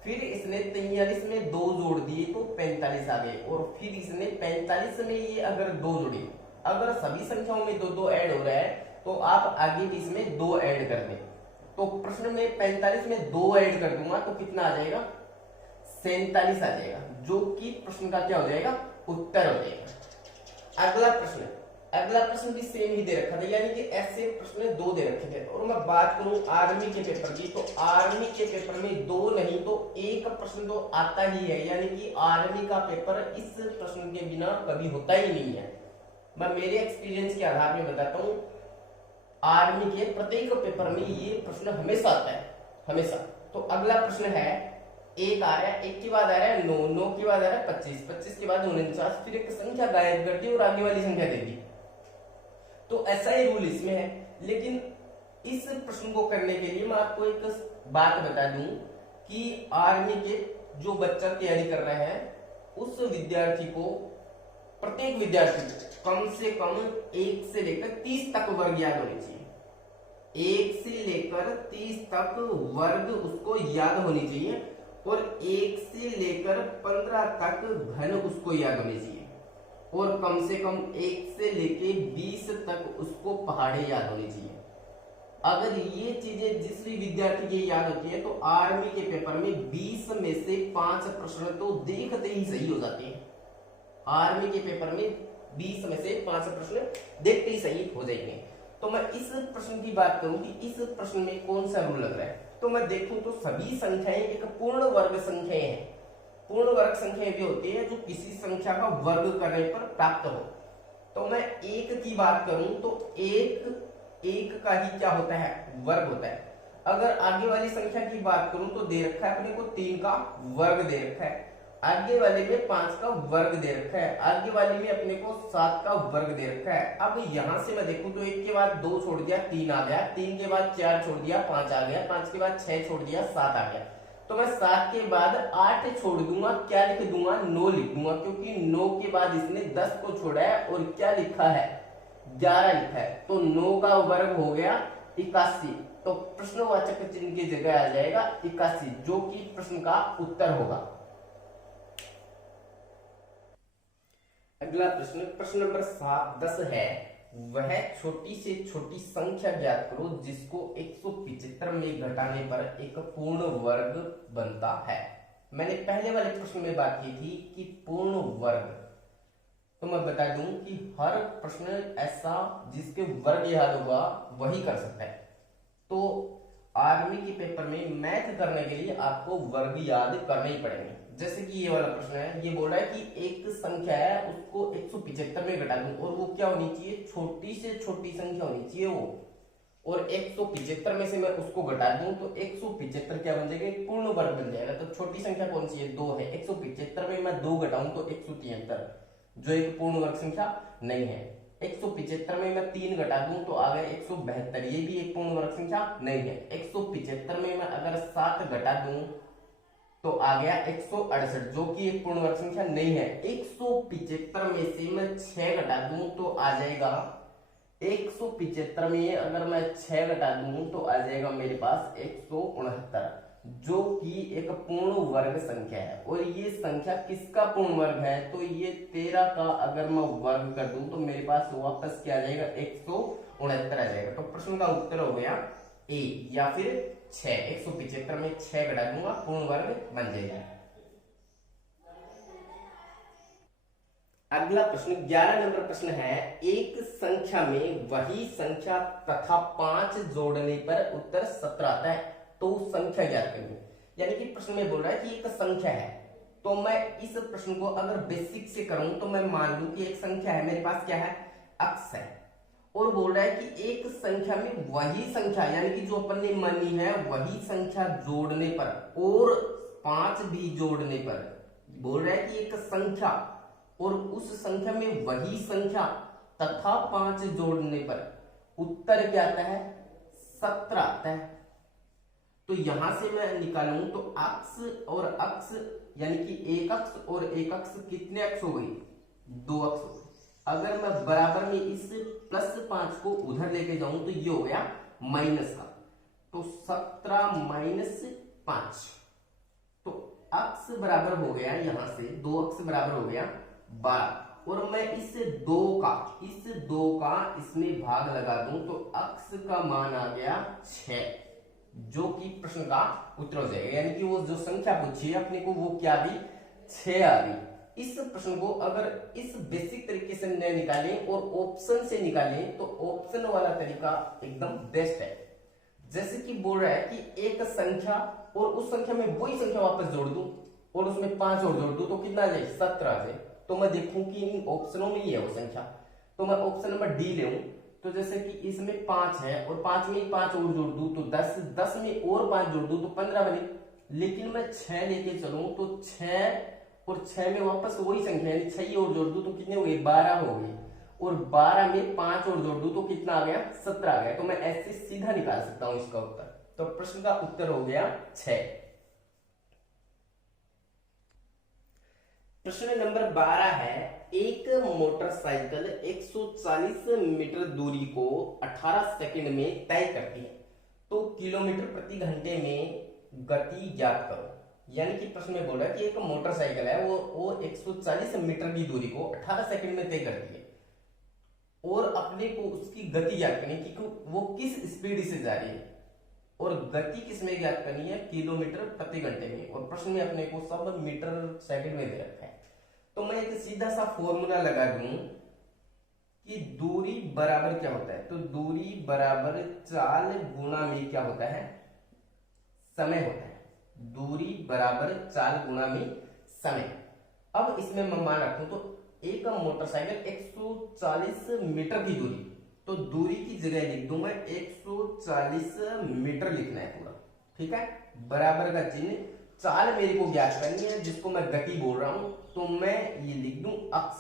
फिर इसने 43 में 2 जोड़ दिए तो 45 आ गए, और फिर इसने 45 में ये अगर 2 जोड़े, अगर सभी संख्याओं में 2-2 ऐड हो रहा है तो आप आगे भी इसमें 2 ऐड कर दें। तो प्रश्न में 45 में 2 ऐड कर दूंगा तो कितना आ जाएगा 47 आ जाएगा, जो कि प्रश्न का क्या हो जाएगा उत्तर हो जाएगा। अगला प्रश्न भी सेम ही दे रखा था, यानी कि ऐसे प्रश्न 2 दे रखे थे। और मैं बात करूं आर्मी के पेपर की, तो आर्मी के पेपर में 2 नहीं तो 1 प्रश्न तो आता ही है, यानी कि आर्मी का पेपर इस प्रश्न के बिना कभी होता ही नहीं है। मैं मेरे एक्सपीरियंस के आधार में बताता हूं, आर्मी के प्रत्येक पेपर में ये प्रश्न हमेशा आता है, हमेशा। तो अगला प्रश्न है, 1 आ रहा है, 1 के बाद आ रहा है 9, 9 के बाद आ रहा है 25, 25 के बाद 49, फिर एक संख्या गायब कर दी और आगे वाली संख्या दे दी। तो ऐसा ही रूल इसमें है। लेकिन इस प्रश्न को करने के लिए मैं आपको एक बात बता दूं कि आर्मी के जो बच्चा तैयारी कर रहे हैं उस विद्यार्थी को, प्रत्येक विद्यार्थी को कम से कम 1 से लेकर 30 तक वर्ग याद होनी चाहिए। 1 से लेकर 30 तक वर्ग उसको याद होनी चाहिए, और 1 से लेकर 15 तक घन उसको याद होनी चाहिए, और कम से कम 1 से लेके 20 तक उसको पहाड़े याद होनी चाहिए। अगर ये चीजें जिस भी विद्यार्थी की याद होती है, तो आर्मी के पेपर में 20 में से 5 प्रश्न तो देखते ही सही हो जाते हैं। आर्मी के पेपर में 20 में से 5 प्रश्न देखते ही सही हो जाएंगे। तो मैं इस प्रश्न की बात करूं कि इस प्रश्न में कौन सा रूल लग रहा है, तो मैं देखूं तो सभी संख्याएं एक पूर्ण वर्ग संख्याएं हैं। पूर्ण वर्ग संख्याएं भी होती है जो किसी संख्या का वर्ग करने पर प्राप्त हो। तो मैं एक की बात करूं तो एक का ही क्या होता है, वर्ग होता है। अगर आगे वाली संख्या की बात करूं तो दे रखा है अपने को 3 का वर्ग दे रखा है, आगे वाले में 5 का वर्ग दे रखा है, आगे वाले में अपने को 7 का वर्ग दे रखा है। अब यहां से मैं देखूं तो 1 के बाद 2 छोड़ दिया 3 आ गया, 3 के बाद 4 छोड़ दिया 5 आ गया, 5 के बाद 6 छोड़ दिया 7 आ गया। तो मैं 7 के बाद 8 छोड़ दूंगा, क्या लिख दूंगा, 9 लिख दूंगा, क्योंकि 9 के बाद इसने 10 को छोड़ा है और क्या लिखा है, 11 लिखा है। तो 9 का वर्ग हो गया 81, तो प्रश्नवाचक चिन्ह की जगह आ जाएगा 81, जो कि प्रश्न का उत्तर होगा। अगला प्रश्न, प्रश्न नंबर 10 है, वह छोटी से छोटी संख्या ज्ञात करो जिसको 175 में घटाने पर एक पूर्ण वर्ग बनता है। मैंने पहले वाले प्रश्न में बात की थी कि पूर्ण वर्ग, तो मैं बता दूं कि हर प्रश्न ऐसा जिसके वर्ग याद होगा वही कर सकता है। तो आर्मी के पेपर में मैथ करने के लिए आपको वर्ग याद करने ही पड़ेंगे। जैसे कि ये वाला प्रश्न है, ये बोल रहा है कि एक संख्या है उसको 175 में घटा दूं, और वो क्या होनी चाहिए, छोटी से छोटी संख्या होनी चाहिए वो, और 175 में से मैं उसको घटा दूं तो 175 क्या बन जाएगा, एक पूर्ण वर्ग बन जाएगा। तो छोटी संख्या कौन सी है, 2 है। 175 में मैं 2 घटाऊं तो 173, जो एक पूर्ण वर्ग संख्या नहीं है। 175 में मैं 3 घटा दूं तो आ गया 172, ये भी एक पूर्ण वर्ग संख्या नहीं है। 175 में मैं अगर 7 घटा दूं तो आ गया 168, जो कि एक पूर्ण वर्ग संख्या नहीं है। 175 में से मैं 6 घटा दूं तो आ जाएगा 175 में अगर मैं 6 घटा दूं तो आ जाएगा मेरे पास 169, जो कि एक पूर्ण वर्ग संख्या है। और ये संख्या किसका पूर्ण वर्ग है, तो ये 13 का अगर मैं वर्ग कर दूं तो मेरे पास वापस क्या आ जाएगा, 169 आ जाएगा। तो प्रश्न का उत्तर हो गया ए या फिर 6। 175 में 6 घटा दूंगा, पूर्ण वर्ग बन जाएगा। अगला प्रश्न 11 नंबर प्रश्न है, एक संख्या में वही संख्या तथा 5 जोड़ने पर उत्तर 17 आता है, तो उस संख्या ज्ञात करिए। यानी कि प्रश्न में बोल रहा है कि एक संख्या है, तो मैं इस प्रश्न को अगर बेसिक से करूं तो मैं मान लूं कि एक संख्या है, मेरे पास क्या है, अक्स है, और बोल रहा है कि एक संख्या में वही संख्या यानी कि जो अपन ने मानी है वही संख्या जोड़ने पर और 5 भी जोड़ने पर, बोल रहा है कि एक संख्या और उस संख्या में वही संख्या तथा 5 जोड़ने पर उत्तर क्या आता है, 17 आता है। तो यहां से मैं निकालूं तो अक्स और अक्स यानी कि एक अक्स और एक अक्स कितने अक्स हो गई, 2 अक्स हो गई। अगर मैं बराबर में इस +5 को उधर लेके जाऊं तो ये हो गया माइनस का, तो 17 माइनस 5, तो अक्स बराबर हो गया, यहां से 2 अक्स बराबर हो गया 12, और मैं इस 2 का इसमें भाग लगा दूं तो अक्स का मान आ गया 6, जो कि प्रश्न का उत्तर हो जाएगा। यानी कि वो जो संख्या पूछी है अपने को वो क्या आ गई, 6 आ गई। इस प्रश्न को अगर इस बेसिक तरीके से न निकालें और ऑप्शन से निकालें तो ऑप्शन वाला तरीका एकदम बेस्ट है। जैसे कि बोल रहा है कि एक संख्या और उस संख्या में वही संख्या वापस जोड़ दूं और उसमें 5 और जोड़ दूं तो कितना आ जाए, 17 आ जाए। तो मैं देखूं कि इन ऑप्शनों में ही है वो संख्या, तो मैं ऑप्शन नंबर डी ले लूं। तो जैसे कि इसमें 5 है और 5 में 5 और जोड़ दूं तो 10, 10 में और 5 जोड़ दूं तो 15 बने। लेकिन मैं 6 लेके चलूं तो 6 और 6 में वापस वही संख्या यानी 6 और जोड़ दूं तो कितने हो गए, 12 हो गए, और 12 में 5 और जोड़ दूं तो कितना आ गया, 17 आ गया। तो मैं ऐसे सीधा निकाल सकता हूं इसका उत्तर। तो प्रश्न का उत्तर हो गया 6। प्रश्न नंबर 12 है, एक मोटरसाइकिल 140 मीटर दूरी को 18 सेकंड में तय करती है, तो किलोमीटर प्रति घंटे में गति ज्ञात करो। यानी कि प्रश्न में बोल रहा है कि एक मोटरसाइकिल है, वो 140 मीटर की दूरी को 18 सेकंड में तय करती है और अपने को उसकी गति ज्ञात करनी है कि वो किस स्पीड से जा रही है, और गति किस में ज्ञात करनी है, किलोमीटर प्रति घंटे में, और प्रश्न में अपने को सब मीटर सेकंड में दे रखा है। तो मैं एक सीधा सा फॉर्मूला लगा दूं कि दूरी बराबर क्या होता है, तो दूरी बराबर चाल गुणा में क्या होता है, समय होता है। दूरी बराबर चाल गुणा में समय। अब इसमें मैं मान रखूं तो एक मोटरसाइकिल 140 मीटर की दूरी, तो दूरी की जगह लिख दूं मैं 140 मीटर लिखना है पूरा, ठीक है। बराबर का चिन्ह, चाल मेरे को ज्ञात करनी है जिसको मैं गति बोल रहा हूं, तो मैं ये लिख दूं अक्स,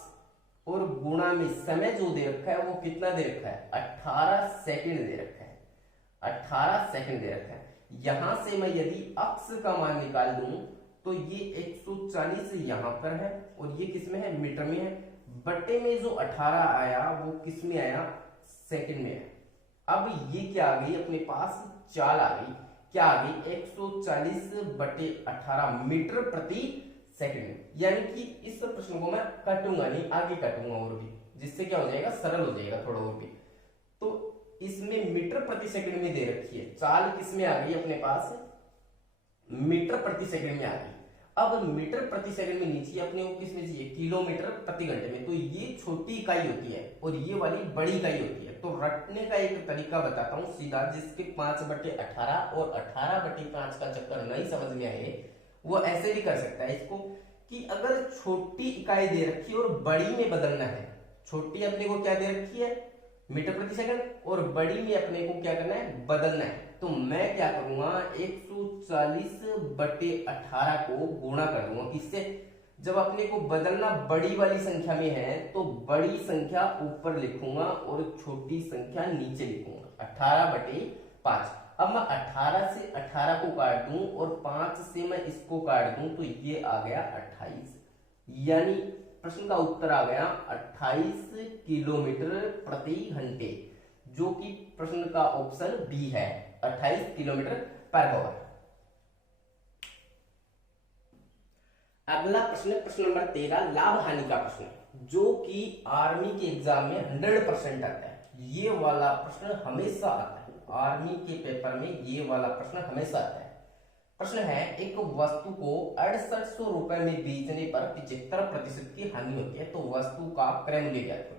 और गुणा में समय जो दे रखा है वो कितना दे रखा है, 18 सेकंड दे रखा है, 18 सेकंड दे रखा है। यहां से मैं यदि अक्स का मान निकाल दूं तो ये 140 यहां पर है और ये किस में है, मीटर में है, बट्टे में जो 18 आया वो किस में आया, सेकंड में है। अब ये क्या आ गई अपने पास, चाल आ गई, क्या आ गई, 140 बटे 18 मीटर प्रति सेकंड। यानी कि इस प्रश्न को मैं काटूंगा नहीं, आगे काटूंगा और भी, जिससे क्या हो जाएगा, सरल हो जाएगा थोड़ा और भी। तो इसमें मीटर प्रति सेकंड में दे रखी है, चाल किस में आ गई अपने पास, मीटर प्रति सेकंड में आ गई। अब मीटर प्रति सेकंड में नीचे अपने को किस में चाहिए, किलोमीटर प्रति घंटे में, तो ये छोटी इकाई होती है और ये वाली बड़ी इकाई होती है। तो रटने का एक तरीका बताता हूं सीधा, जिसके 5 बटे 18 और 18 बटे 5 का चक्कर नहीं समझ में आए, वो ऐसे भी कर सकता है इसको, कि अगर छोटी इकाई दे रखी है और बड़ी में बदलना है, छोटी अपने को क्या दे रखी है, मीटर प्रति सेकंड, और बड़ी में अपने को क्या करना है, बदलना है। तो मैं क्या करूंगा, 140 बटे 18 को गुणा कर दूंगा किससे, जब अपने को बदलना बड़ी वाली संख्या में है तो बड़ी संख्या ऊपर लिखूंगा और छोटी संख्या नीचे लिखूंगा, 18 बटे 5। अब मैं 18 से 18 को काट दूं और 5 से मैं इसको काट दूं तो ये आ गया 28, यानी प्रश्न का उत्तर आ गया 28 किलोमीटर प्रति घंटे, जो कि प्रश्न का ऑप्शन बी है, 28 किलोमीटर पर आवर। अगला प्रश्न, प्रश्न नंबर 13, लाभ हानि का प्रश्न, जो कि आर्मी के एग्जाम में 100% आता है। ये वाला प्रश्न हमेशा आता है, आर्मी के पेपर में ये वाला प्रश्न हमेशा आता है। प्रश्न है, एक वस्तु को 6800 रुपए में बेचने पर 75% की हानि होती है, तो वस्तु का क्रय मूल्य ज्ञात करो।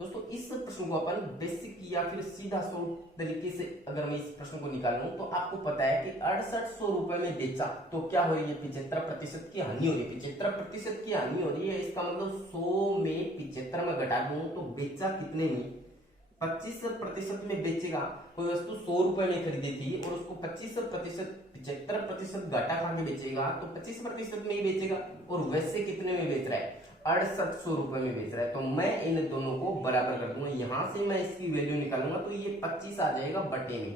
दोस्तों इस प्रश्न को अपन बेसिक या फिर सीधा शॉर्ट तरीके से अगर मैं इस प्रश्न को निकालूं तो आपको पता है कि 6800 रुपए में बेचा तो क्या हो रही है, 75% की हानि हो रही है, 75% की हानि हो रही है। इसका मतलब 100 में 75 में घटा दूं तो बेचा कितने में, 25% में बेचेगा। कोई वस्तु 100 रुपए में खरीदी थी और उसको 25% 75% घाटा खा के बेचेगा तो 25% में ही बेचेगा, और वैसे कितने में बेच रहा है, 6800 रुपए में बेच रहा है। तो मैं इन दोनों को बराबर कर दूंगा, यहां से मैं इसकी वैल्यू निकालूंगा तो ये 25 आ जाएगा बटे में,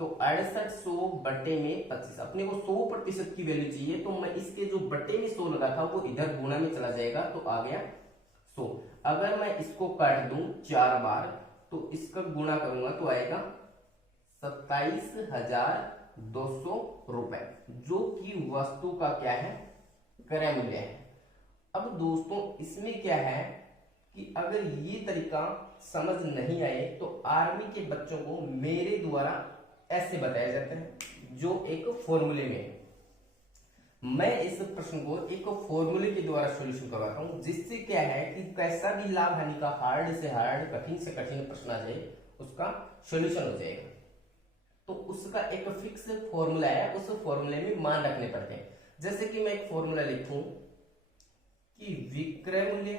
तो 6800 बटे में 25, अपने को 100% की वैल्यू चाहिए, तो मैं इसके जो बटे में 100 लगा था वो इधर गुणा में चला जाएगा तो आ गया 100। अगर मैं इसको काट दूं 4 बार तो इसका गुणा करूंगा तो आएगा 27,200 रुपए, जो कि वस्तु का क्या है, क्रय मूल्य है। अब दोस्तों इसमें क्या है कि अगर ये तरीका समझ नहीं आए तो आर्मी के बच्चों को मेरे द्वारा ऐसे बताया जाता है, जो एक फॉर्मूले में है। मैं इस प्रश्न को एक फॉर्मूले के द्वारा सॉल्यूशन करवाता हूं, जिससे क्या है कि कैसा भी लाभ हानि का हार्ड से हार्ड, कठिन से कठिन प्रश्न आ जाए उसका सॉल्यूशन हो जाएगा। तो उसका एक फिक्स फॉर्मूला है, उस फॉर्मूले में मान रखने पड़ते हैं। जैसे कि मैं एक फॉर्मूला लिखूं कि विक्रय मूल्य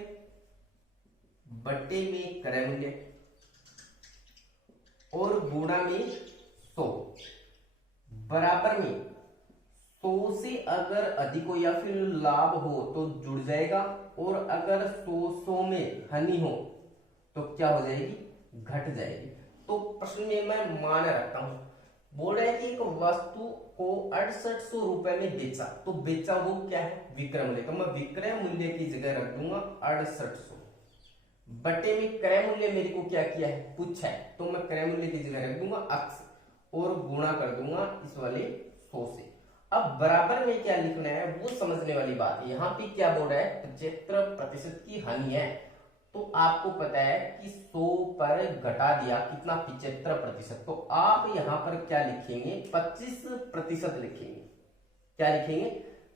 बटे में क्रय मूल्य और गुणा में 100 बराबर में 100 से अगर अधिक हो या फिर लाभ हो तो जुड़ जाएगा, और अगर 100 में हानि हो तो क्या हो जाएगी, घट जाएगी। तो प्रश्न में मैं मान रखता हूं, बोल रहा है कि एक वस्तु को 6800 रुपए में बेचा, तो बेचा वो क्या है, विक्रय मूल्य। तो मैं विक्रय मूल्य की जगह रख दूंगा 6800, बटे में क्रय मूल्य मेरे को क्या किया है, पूछा है, तो मैं क्रय मूल्य की जगह रख दूंगा अक्स और गुणा कर दूंगा इस वाले 100 से। अब बराबर में क्या लिखना है वो समझने वाली बात है। यहाँ पे क्या बोल रहा है, 75% की हानि है, तो आपको पता है कि 100 पर घटा दिया कितना, 75%, तो आप यहाँ पर क्या लिखेंगे, 25% लिखेंगे। क्या लिखेंगे,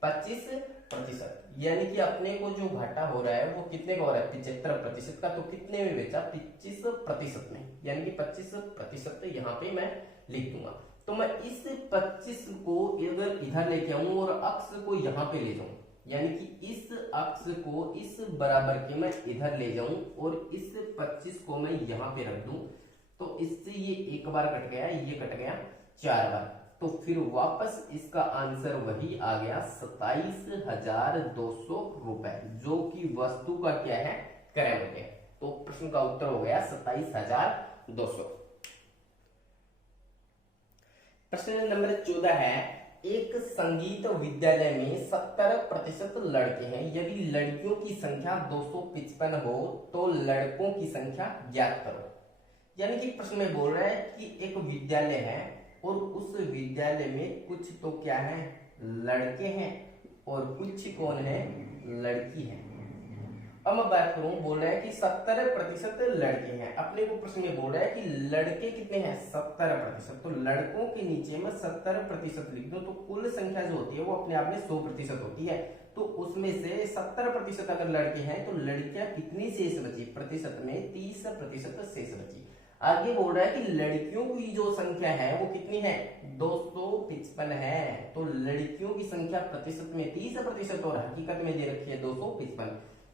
25%, यानी कि अपने को जो घाटा हो रहा है वो कितने का हो रहा है, 75% का, तो कितने में बेचा, 25% में, यानी कि 25% यहाँ पे मैं लिख दूंगा। तो मैं इस 25 को अगर इधर लेके आऊं और अक्स को यहाँ पे ले जाऊं, यानी कि इस अक्स को इस बराबर के मैं इधर ले जाऊं और इस 25 को मैं यहाँ पे रख दूं, तो इससे ये एक बार कट गया, ये कट गया 4 बार, तो फिर वापस इसका आंसर वही आ गया 27,200 रुपए, जो कि वस्तु का क्या है, क्रय मूल्य। तो प्रश्न का उत्तर हो गया 27,200। प्रश्न नंबर 14 है, एक संगीत विद्यालय में 70% लड़के हैं, यदि लड़कियों की संख्या 255 हो तो लड़कों की संख्या ज्ञात करो। यानी कि प्रश्न में बोल रहा है कि एक विद्यालय है और उस विद्यालय में कुछ तो क्या है, लड़के हैं और कुछ कौन है, लड़की है। अब मैं बात करूं, बोल रहा है कि 70% लड़के हैं, अपने को प्रश्न में बोल रहा है कि लड़के कितने हैं, 70%, तो लड़कों के नीचे में 70% लिख दो, तो कुल संख्या जो होती है वो अपने आप में 100% होती है, तो उसमें से 70% अगर लड़के हैं तो लड़कियां कितनी शेष बची, प्रतिशत में 30% शेष बची। आगे बोल रहा है कि लड़कियों की जो संख्या है वो कितनी है, 255 है, तो लड़कियों की संख्या प्रतिशत में 30% और हकीकत में दे रखी है 255,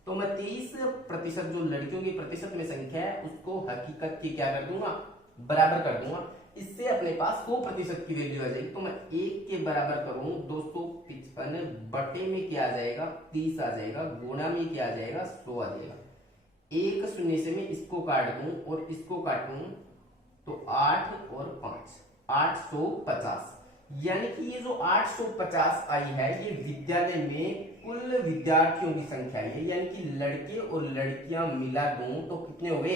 तो मैं 30% जो लड़कियों की प्रतिशत में संख्या है उसको हकीकत की क्या कर दूंगा, बराबर कर दूंगा। इससे अपने पास 100% की वैल्यू आ जाएगी, तो मैं 1 के बराबर करूं 255, बटे में क्या आ जाएगा, 30 आ जाएगा, गुणा में क्या आ जाएगा, 100 आ जाएगा। 1 शून्य से मैं इसको काट दूं और इसको काटूं तो 8 और 5 850, यानी कि ये जो 850 आई है ये विद्यालय में कुल विद्यार्थियों की संख्या है, यानी कि लड़के और लड़कियां मिला दूं तो कितने हो गए,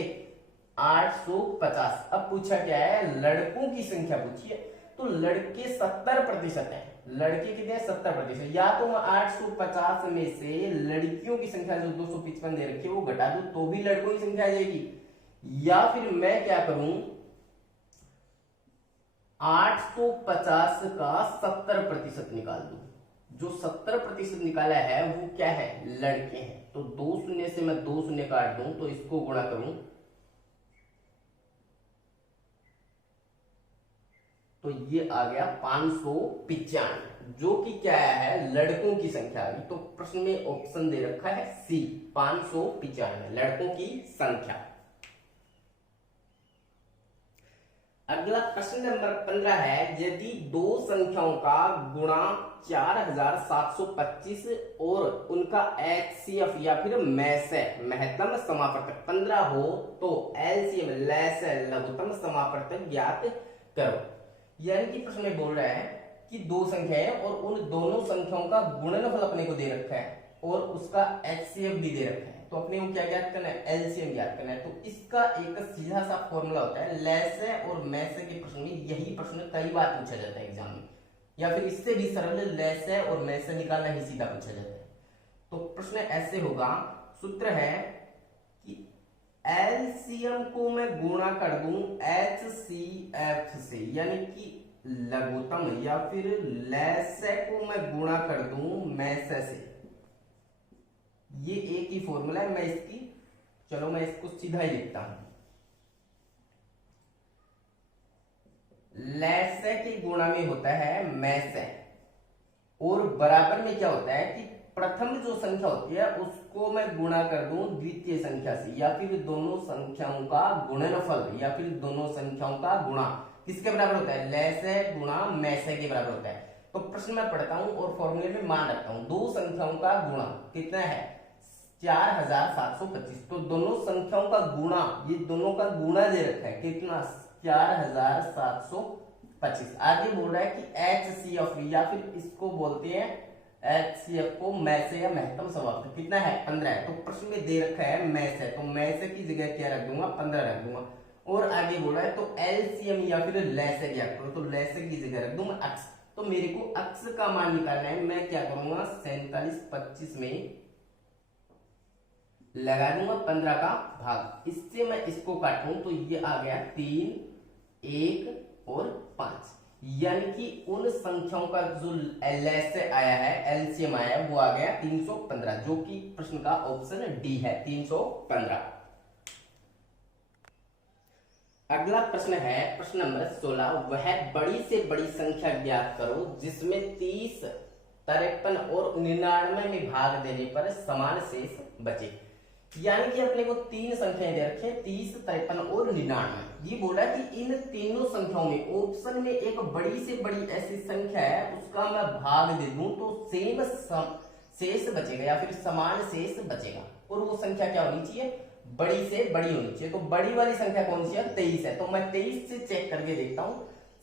850। अब पूछा क्या है, लड़कों की संख्या पूछी है, तो लड़के 70% है, लड़के कितने हैं, 70%, या तो मैं 850 में से लड़कियों की संख्या जो 255 दे रखी है वो घटा दूं तो भी लड़कों की संख्या आ जाएगी, या फिर मैं क्या करूं, 850 का 70% निकाल दूं, जो 70% निकाला है वो क्या है, लड़के हैं, तो 2 शून्य से मैं 2 शून्य काट दूं तो इसको गुणा करूं तो ये आ गया 595, जो कि क्या है, लड़कों की संख्या आ गई। तो प्रश्न में ऑप्शन दे रखा है सी, 595 लड़कों की संख्या। अगला प्रश्न नंबर 15 है, यदि दो संख्याओं का गुणा 4725 और उनका एचसीएफ या फिर महत्तम समापवर्तक 15 हो तो एलसीएम लघुत्तम समापवर्तक ज्ञात करो। यानी कि प्रश्न में बोल रहा है कि दो संख्या है और उन दोनों संख्याओं का गुणनफल अपने को दे रखा है और उसका एचसीएफ भी दे रखा है, तो अपने को क्या ज्ञात करना है, एलसीएम ज्ञात करना है। तो इसका एक सीधा सा फॉर्मूला होता है, लैसे और मैसे के प्रश्न में यही प्रश्न कई बार पूछा जाता है एग्जाम में, या फिर इससे भी सरल लैसे और मैसे निकालना ही सीधा पूछा जाता है। तो प्रश्न ऐसे होगा, सूत्र है कि एलसीएम को मैं गुणा कर दूं एचसीएफ से, यानी कि लघुत्तम, या फिर लैसे को मैं गुणा कर दूं मैसे से, ये एक ही फॉर्मूला है। मैं इसको सीधा ही लिखता हूं, लैसे के गुणा में होता है मैसे, और बराबर में क्या होता है कि प्रथम जो संख्या होती है उसको मैं गुणा कर दूं द्वितीय संख्या से, या फिर दोनों संख्याओं का गुणनफल, या फिर दोनों संख्याओं का गुणा किसके बराबर होता है, लैसे गुणा मैसे के बराबर होता है। तो प्रश्न मैं पढ़ता हूं और फॉर्मूले में मान रखता हूं, दो संख्याओं का गुणा कितना है, 4725, तो दोनों संख्याओं का गुणा, ये दोनों का गुणा दे रखा है कितना, 4725, 25। आगे बोल रहा है कि HCF या फिर इसको बोलते हैं HCF को मैस या महत्तम संवर्धन कितना है 15 है। तो प्रश्न में दे रखा है मैस है, तो मैस की जगह क्या रख दूंगा 15 रख दूंगा। और आगे बोल रहा है तो LCM या फिर लैसे क्या करो, तो लैसे की जगह रख दूंगा अक्स। तो मेरे को अक्स का मान निकालना है, मैं क्या करूंगा 47 25 में लगा दूंगा 15 का भाग, इससे मैं इसको काटूं तो ये आ गया 3 1 और 5, यानी कि उन संख्याओं का जो LS आया है LCM आया है वो आ गया 315, जो कि प्रश्न का ऑप्शन डी है 315। अगला प्रश्न है प्रश्न नंबर 16, वह बड़ी से बड़ी संख्या ज्ञात करो जिसमें 30 53 और 99 में भाग देने पर समान शेष बचे। यानी कि अपने को तीन संख्याएं दे रखी है 30 53 और 99। ये बोला कि इन तीनों संख्याओं में ऑप्शन में एक बड़ी से बड़ी ऐसी संख्या है उसका मैं भाग दे दूं तो सेम शेष बचेगा या फिर समान शेष बचेगा, और वो संख्या क्या होनी चाहिए बड़ी से बड़ी होनी चाहिए। तो बड़ी वाली संख्या कौन सी है 23 है, तो मैं 23 से चेक करके देखता हूं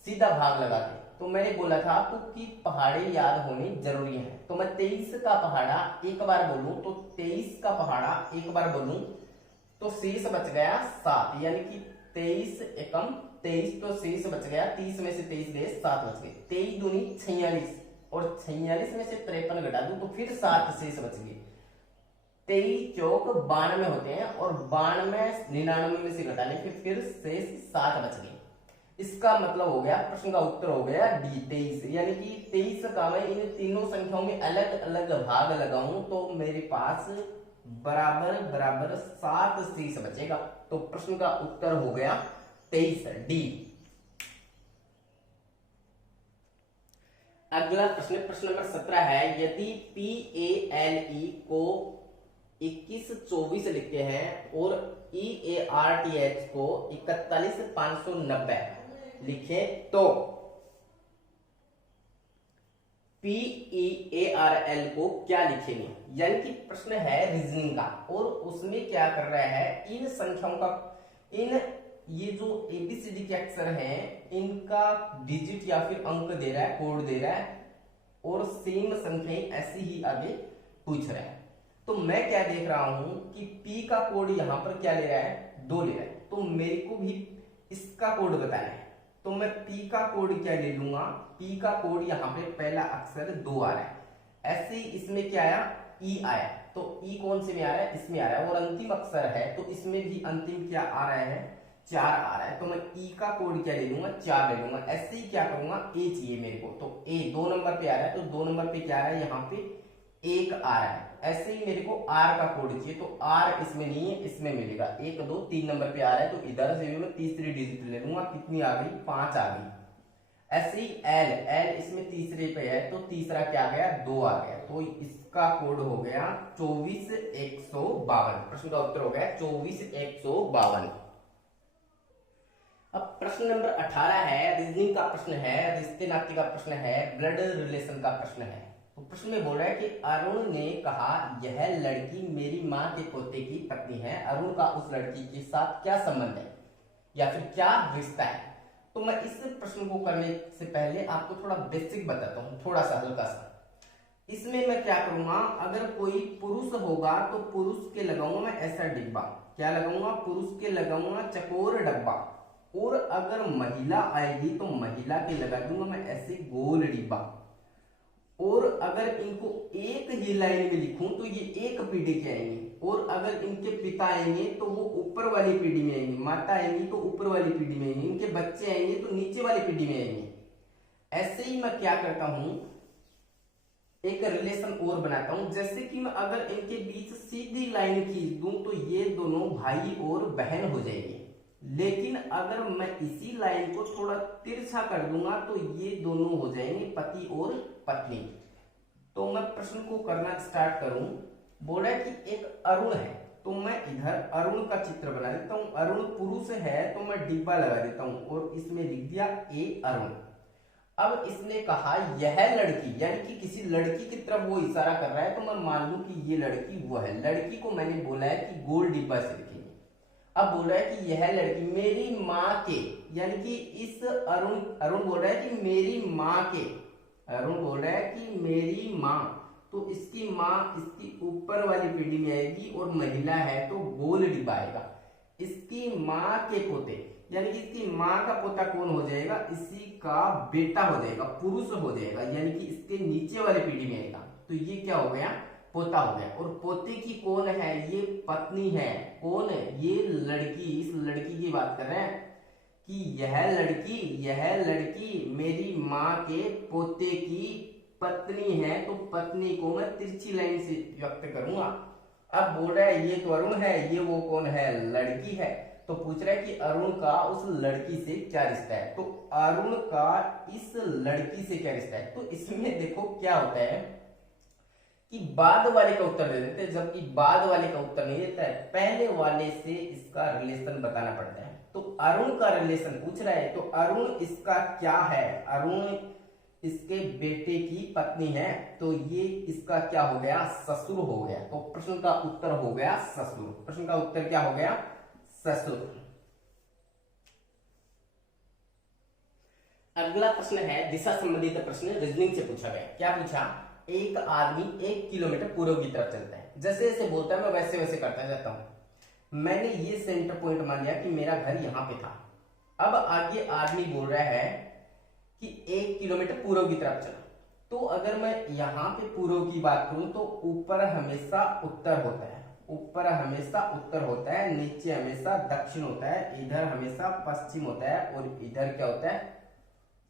सीधा भाग लगा के। तो मैंने बोला था आपको कि पहाड़े याद होने जरूरी है, तो मैं 23 का पहाड़ा एक बार बोलूं तो 23 का पहाड़ा एक बार बोलूं तो शेष बच गया 7, यानी कि 23 एकम 23, तो शेष बच गया 30 में से 23 गए 7 बच गए, 23 दूनी 46 और 46 में से 53 घटा दूं तो फिर 7 शेष बच गए। 23 चौक 92 होते हैं और 92 99 में से घटाने फिर शेष 7 बच गए। इसका मतलब हो गया प्रश्न का उत्तर हो गया डी 23, यानी कि 23 का मैं इन तीनों संख्याओं में अलग अलग भाग लगाऊं तो मेरे पास बराबर बराबर 7 शेष बचेगा। तो प्रश्न का उत्तर हो गया 23 डी। अगला प्रश्न प्रश्न नंबर 17 है, यदि PALE को 21 24 लिखते हैं और EARTH को 41 590 लिखे तो PEARL को क्या लिखेंगे। यानी कि प्रश्न है रीजनिंग का और उसमें क्या कर रहा है इन संख्याओं का इन ये जो ABCD के अक्षर हैं इनका डिजिट या फिर अंक दे रहा है कोड दे रहा है और सेम संख्याएं ऐसी ही आगे पूछ रहा है। तो मैं क्या देख रहा हूं कि P का कोड यहां पर क्या ले रहा है 2 ले रहा है, तो मेरे को भी इसका कोड बताना है। तो मैं P का कोड क्या ले लूंगा, P का कोड यहाँ पे पहला अक्षर 2 आ रहा है, ऐसे ही इसमें क्या आया E आया, तो E कौन से में आ रहा है इसमें आ रहा है और अंतिम अक्षर है तो इसमें भी अंतिम क्या आ रहा है 4 आ रहा है, तो मैं E का कोड क्या ले लूंगा 4 ले लूंगा। ऐसे ही क्या करूंगा A चाहिए मेरे को, तो A 2 नंबर पे आ रहा है तो 2 नंबर पे क्या आ रहा है यहाँ पे 1 आ रहा है। ऐसे ही मेरे को R का कोड चाहिए तो R इसमें नहीं है इसमें मिलेगा 1 2 3 नंबर पे आ रहा है तो इधर से भी मैं तीसरी डिजिट ले लूंगा, कितनी आ गई 5 आ गई। ऐसे ही L इसमें तीसरे पे है तो तीसरा क्या आ गया 2 आ गया, तो इसका कोड हो गया 24152। प्रश्न का उत्तर हो गया 24152। अब प्रश्न नंबर 18 है रीजनिंग का प्रश्न है, रिश्ते नाते का प्रश्न है, ब्लड रिलेशन का प्रश्न है। तो प्रश्न में बोल रहा है कि अरुण ने कहा यह लड़की मेरी माँ के पोते की पत्नी है, अरुण का उस लड़की के साथ क्या संबंध है या फिर क्या रिश्ता है। तो मैं इस प्रश्न को करने से पहले आपको थोड़ा बेसिक बताता हूँ, थोड़ा सा हल्का सा। इसमें मैं क्या करूंगा, अगर कोई पुरुष होगा तो पुरुष के लगाऊंगा मैं ऐसा डिब्बा, क्या लगाऊंगा पुरुष के लगाऊंगा चकोर डब्बा, और अगर महिला आएगी तो महिला के लगा दूंगा मैं ऐसे गोल डिब्बा। और अगर इनको एक ही लाइन में लिखूं तो ये एक पीढ़ी के आएंगे, और अगर इनके पिता आएंगे तो वो ऊपर वाली पीढ़ी में आएंगे, माता आएंगी तो ऊपर वाली पीढ़ी में आएंगे, इनके बच्चे आएंगे तो नीचे वाली पीढ़ी में आएंगे। ऐसे ही मैं क्या करता हूं एक रिलेशन और बनाता हूं, जैसे कि मैं अगर इनके बीच सीधी लाइन खींच दूं तो ये दोनों भाई और बहन हो जाएंगे, लेकिन अगर मैं इसी लाइन को थोड़ा तिरछा कर दूंगा तो ये दोनों हो जाएंगे पति और पत्नी। तो मैं प्रश्न को करना स्टार्ट करूं, बोला कि एक अरुण है तो मैं इधर अरुण का चित्र बना देता हूं, अरुण पुरुष है तो मैं डिब्बा लगा देता हूं और इसमें लिख दिया ए अरुण। अब इसने कहा यह लड़की, यानी कि किसी लड़की की तरफ वो इशारा कर रहा है, तो मैं मान लूं कि ये लड़की वो है। लड़की को मैंने बोला है कि गोल डिब्बा से लिखेंगे, अब बोल रहा है कि यह लड़की मेरी माँ के, यानी कि इस अरुण बोल रहा है कि मेरी माँ के, अरुण बोल रहा है कि मेरी माँ, तो इसकी माँ इसकी ऊपर वाली पीढ़ी में आएगी और महिला है तो गोल डिब्बा आएगा। इसकी माँ के पोते, यानी कि इसकी माँ का पोता कौन हो जाएगा, इसी का बेटा हो जाएगा, पुरुष हो जाएगा, यानी कि इसके नीचे वाली पीढ़ी में आएगा। तो ये क्या हो गया, पोता हो गया। और पोते की कौन है, ये पत्नी है। कौन है, ये लड़की, इस लड़की की बात कर रहे हैं कि यह लड़की मेरी माँ के पोते की पत्नी है। तो पत्नी को मैं तिरछी लाइन से व्यक्त करूंगा। अब बोल रहा है ये तो अरुण है, ये वो कौन है, लड़की है। तो पूछ रहा है कि अरुण का उस लड़की से क्या रिश्ता है। तो अरुण का इस लड़की से क्या रिश्ता है। तो इसमें देखो क्या होता है कि बाद वाले का उत्तर दे देते हैं, जबकि बाद वाले का उत्तर नहीं देता है, पहले वाले से इसका रिलेशन बताना पड़ता है। तो अरुण का रिलेशन पूछ रहा है, तो अरुण इसका क्या है, अरुण इसके बेटे की पत्नी है, तो ये इसका क्या हो गया, ससुर हो गया। तो प्रश्न का उत्तर हो गया ससुर। प्रश्न का उत्तर क्या हो गया, ससुर। अगला प्रश्न है दिशा संबंधित प्रश्न, रीजनिंग से पूछा गया। क्या पूछा, एक आदमी 1 किलोमीटर पूर्व की तरफ चलता है। जैसे जैसे बोलता है मैं वैसे वैसे करता जाता हूं। मैंने ये सेंटर पॉइंट मान लिया कि मेरा घर यहां पे था। अब आगे आदमी बोल रहा है कि 1 किलोमीटर पूर्व की तरफ चला। तो अगर मैं यहां पे पूर्व की बात करूं तो ऊपर हमेशा उत्तर होता है, ऊपर हमेशा उत्तर होता है, नीचे हमेशा दक्षिण होता है, इधर हमेशा पश्चिम होता है और इधर क्या होता है,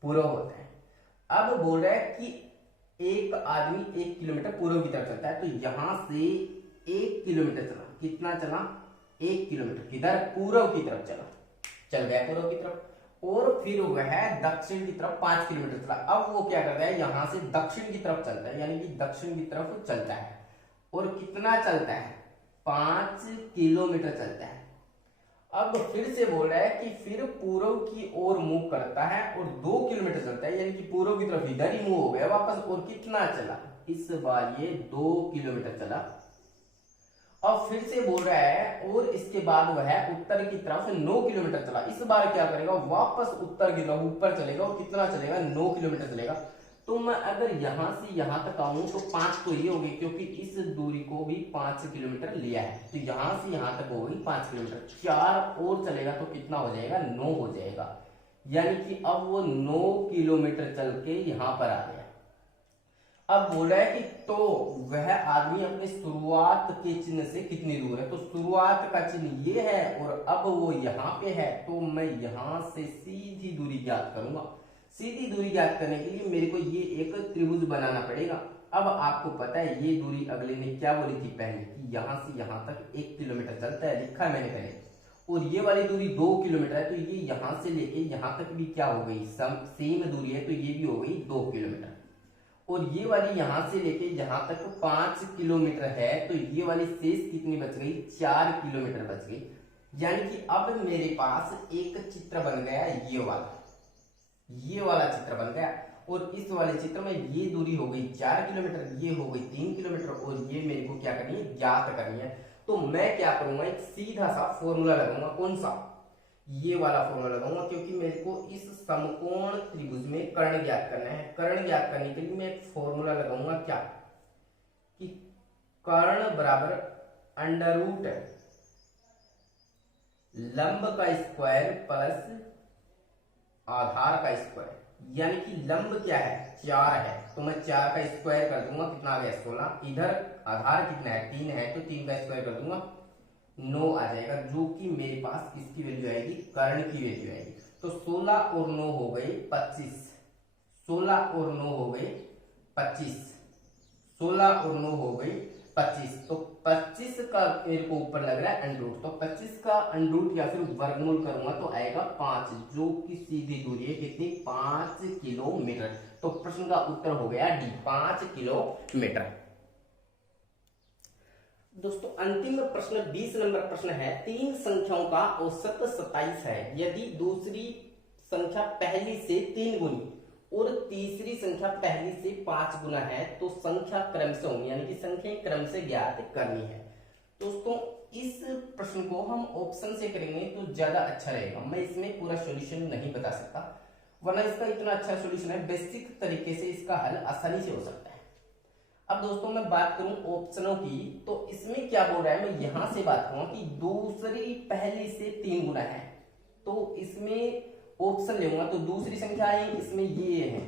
पूर्व होता है। अब बोल रहा है कि एक आदमी 1 किलोमीटर पूर्व की तरफ चलता है। तो यहां से 1 किलोमीटर चला, कितना चला, 1 किलोमीटर, किधर, पूर्व की तरफ चला, चल गया पूर्व की तरफ। और फिर वह दक्षिण की तरफ 5 किलोमीटर चला। अब वो क्या करता है, यहां से दक्षिण की तरफ चलता है, यानी कि दक्षिण की तरफ चलता है। और कितना चलता है, 5 किलोमीटर चलता है। अब फिर से बोल रहा है कि फिर पूर्व की ओर मूव करता है और 2 किलोमीटर चलता है, यानी कि पूर्व की तरफ इधर ही मूव हो गया वापस। और कितना चला, इस बार ये 2 किलोमीटर चला। अब फिर से बोल रहा है और इसके बाद वह उत्तर की तरफ 9 किलोमीटर चला। इस बार क्या करेगा, वापस उत्तर की तरफ ऊपर चलेगा और कितना चलेगा, 9 किलोमीटर चलेगा। तो मैं अगर यहां से यहां तक आऊं तो 5 तो ये होगी, क्योंकि इस दूरी को भी 5 किलोमीटर लिया है। तो यहां से यहां तक हो गई 5 किलोमीटर, 4 और चलेगा तो कितना हो जाएगा, 9 हो जाएगा। यानी कि अब वो 9 किलोमीटर चल के यहां पर आ गया। अब बोल रहा है कि तो वह आदमी अपने शुरुआत के चिन्ह से कितनी दूर है। तो शुरुआत का चिन्ह ये है और अब वो यहाँ पे है, तो मैं यहां से सीधी दूरी ज्ञात करूंगा। सीधी दूरी ज्ञात करने के लिए मेरे को ये एक त्रिभुज बनाना पड़ेगा। अब आपको पता है ये दूरी अगले ने क्या बोली थी पहले, कि यहां से यहां तक 1 किलोमीटर चलता है, लिखा है मैंने पहले। और ये वाली दूरी 2 किलोमीटर है, तो ये यहां से लेके यहां तक भी क्या हो गई, सेम दूरी है, तो ये भी हो गई 2 किलोमीटर। और ये वाली यहां से लेके यहां तक 5 किलोमीटर है, तो ये वाली शेष कितनी बच गई, 4 किलोमीटर बच गई। यानी कि अब मेरे पास एक चित्र बन गया, ये वाला चित्र बन गया। और इस वाले चित्र में ये दूरी हो गई 4 किलोमीटर, ये हो गई 3 किलोमीटर, और ये मेरे को क्या करनी है, ज्ञात करनी है। तो मैं क्या करूंगा, एक सीधा सा फॉर्मूला लगाऊंगा। कौन सा, ये वाला फॉर्मूला लगाऊंगा, क्योंकि मेरे को इस समकोण त्रिभुज में कर्ण ज्ञात करना है। कर्ण ज्ञात करने के लिए मैं एक फॉर्मूला लगाऊंगा, क्या, कि कर्ण बराबर अंडर रूट लंब का स्क्वायर प्लस आधार का स्क्वायर। यानी कि लंब क्या है, 4 है, तो मैं 4 का स्क्वायर कर दूंगा, कितना आ गया, 16। इधर आधार कितना है, 3 है, तो 3 का स्क्वायर कर दूंगा, 9 आ जाएगा, जो कि मेरे पास किसकी वैल्यू आएगी, कर्ण की वैल्यू आएगी। तो 16 और 9 हो गए 25, 16 और 9 हो गए 25, 16 और 9 हो गई 25। तो 25 का मेरे को ऊपर लग रहा है अंडरूट, तो 25 का अंडरूट या फिर वर्गमूल करूंगा तो आएगा 5, जो कि सीधी दूरी है कितनी, 5 किलोमीटर। तो प्रश्न का उत्तर हो गया डी, 5 किलोमीटर। दोस्तों अंतिम प्रश्न 20 नंबर प्रश्न है, 3 संख्याओं का औसत 27 है। यदि दूसरी संख्या पहली से 3 गुनी और तीसरी संख्या पहली से 5 गुना है तो संख्या क्रम से होंगी, यानी कि संख्या क्रम से ज्ञात करनी है। दोस्तों इस प्रश्न को हम ऑप्शन से करेंगे तो ज्यादा अच्छा रहेगा। मैं इसमें पूरा सॉल्यूशन नहीं बता सकता, वरना इसका इतना अच्छा सॉल्यूशन है, बेसिक तरीके से इसका हल आसानी से हो सकता है। अब दोस्तों मैं बात करूं ऑप्शनों की, तो इसमें क्या बोल रहा है, मैं यहां से बात करूं कि दूसरी पहली से 3 गुना है, तो इसमें ऑप्शन लेऊंगा तो दूसरी संख्या है, इसमें ये है,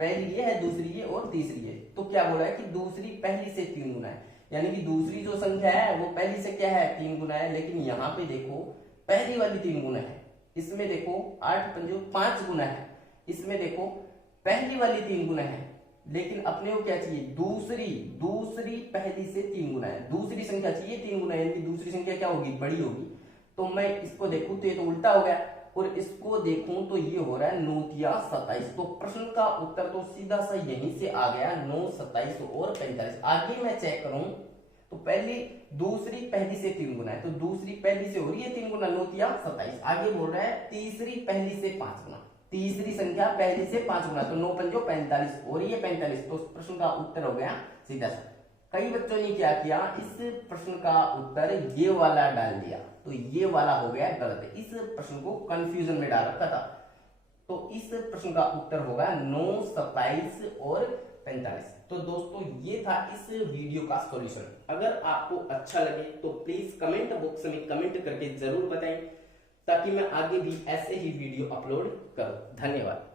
पहली ये है, दूसरी ये और तीसरी ये। तो क्या बोल रहा है कि दूसरी पहली से 3 गुना है, यानी कि दूसरी जो संख्या है वो पहली से क्या है 3 गुना है। लेकिन यहाँ पे देखो पहली वाली 3 गुना है, इसमें देखो 8 पंजो 5 गुना है, इसमें देखो पहली वाली 3 गुना है। लेकिन अपने को क्या चाहिए, दूसरी पहली से 3 गुना है, दूसरी संख्या चाहिए 3 गुना, यानी कि दूसरी संख्या क्या होगी, बड़ी होगी। तो मैं इसको देखूं तो ये तो उल्टा हो गया, और इसको देखूं तो ये हो रहा है 9 या 27। तो प्रश्न का उत्तर तो सीधा सा यहीं से आ गया, 9, 27 और 45। आगे मैं चेक करूं तो दूसरी पहली से 3 गुना है, तो दूसरी पहली से हो रही है 3 गुना, 9 या 27। आगे बोल रहा है तीसरी पहली से 5 गुना, तीसरी संख्या पहली से 5 गुना, तो 9 पंजो 45 हो रही है 45। तो प्रश्न का उत्तर हो गया सीधा सा। कई बच्चों ने क्या किया, इस प्रश्न का उत्तर ये वाला डाल दिया, तो ये वाला हो गया गलत, इस प्रश्न को कंफ्यूजन में डाल रखा था। तो इस प्रश्न का उत्तर होगा 9, 27 और 45। तो दोस्तों ये था इस वीडियो का सॉल्यूशन। अगर आपको अच्छा लगे तो प्लीज कमेंट बॉक्स में कमेंट करके जरूर बताएं, ताकि मैं आगे भी ऐसे ही वीडियो अपलोड करूं। धन्यवाद।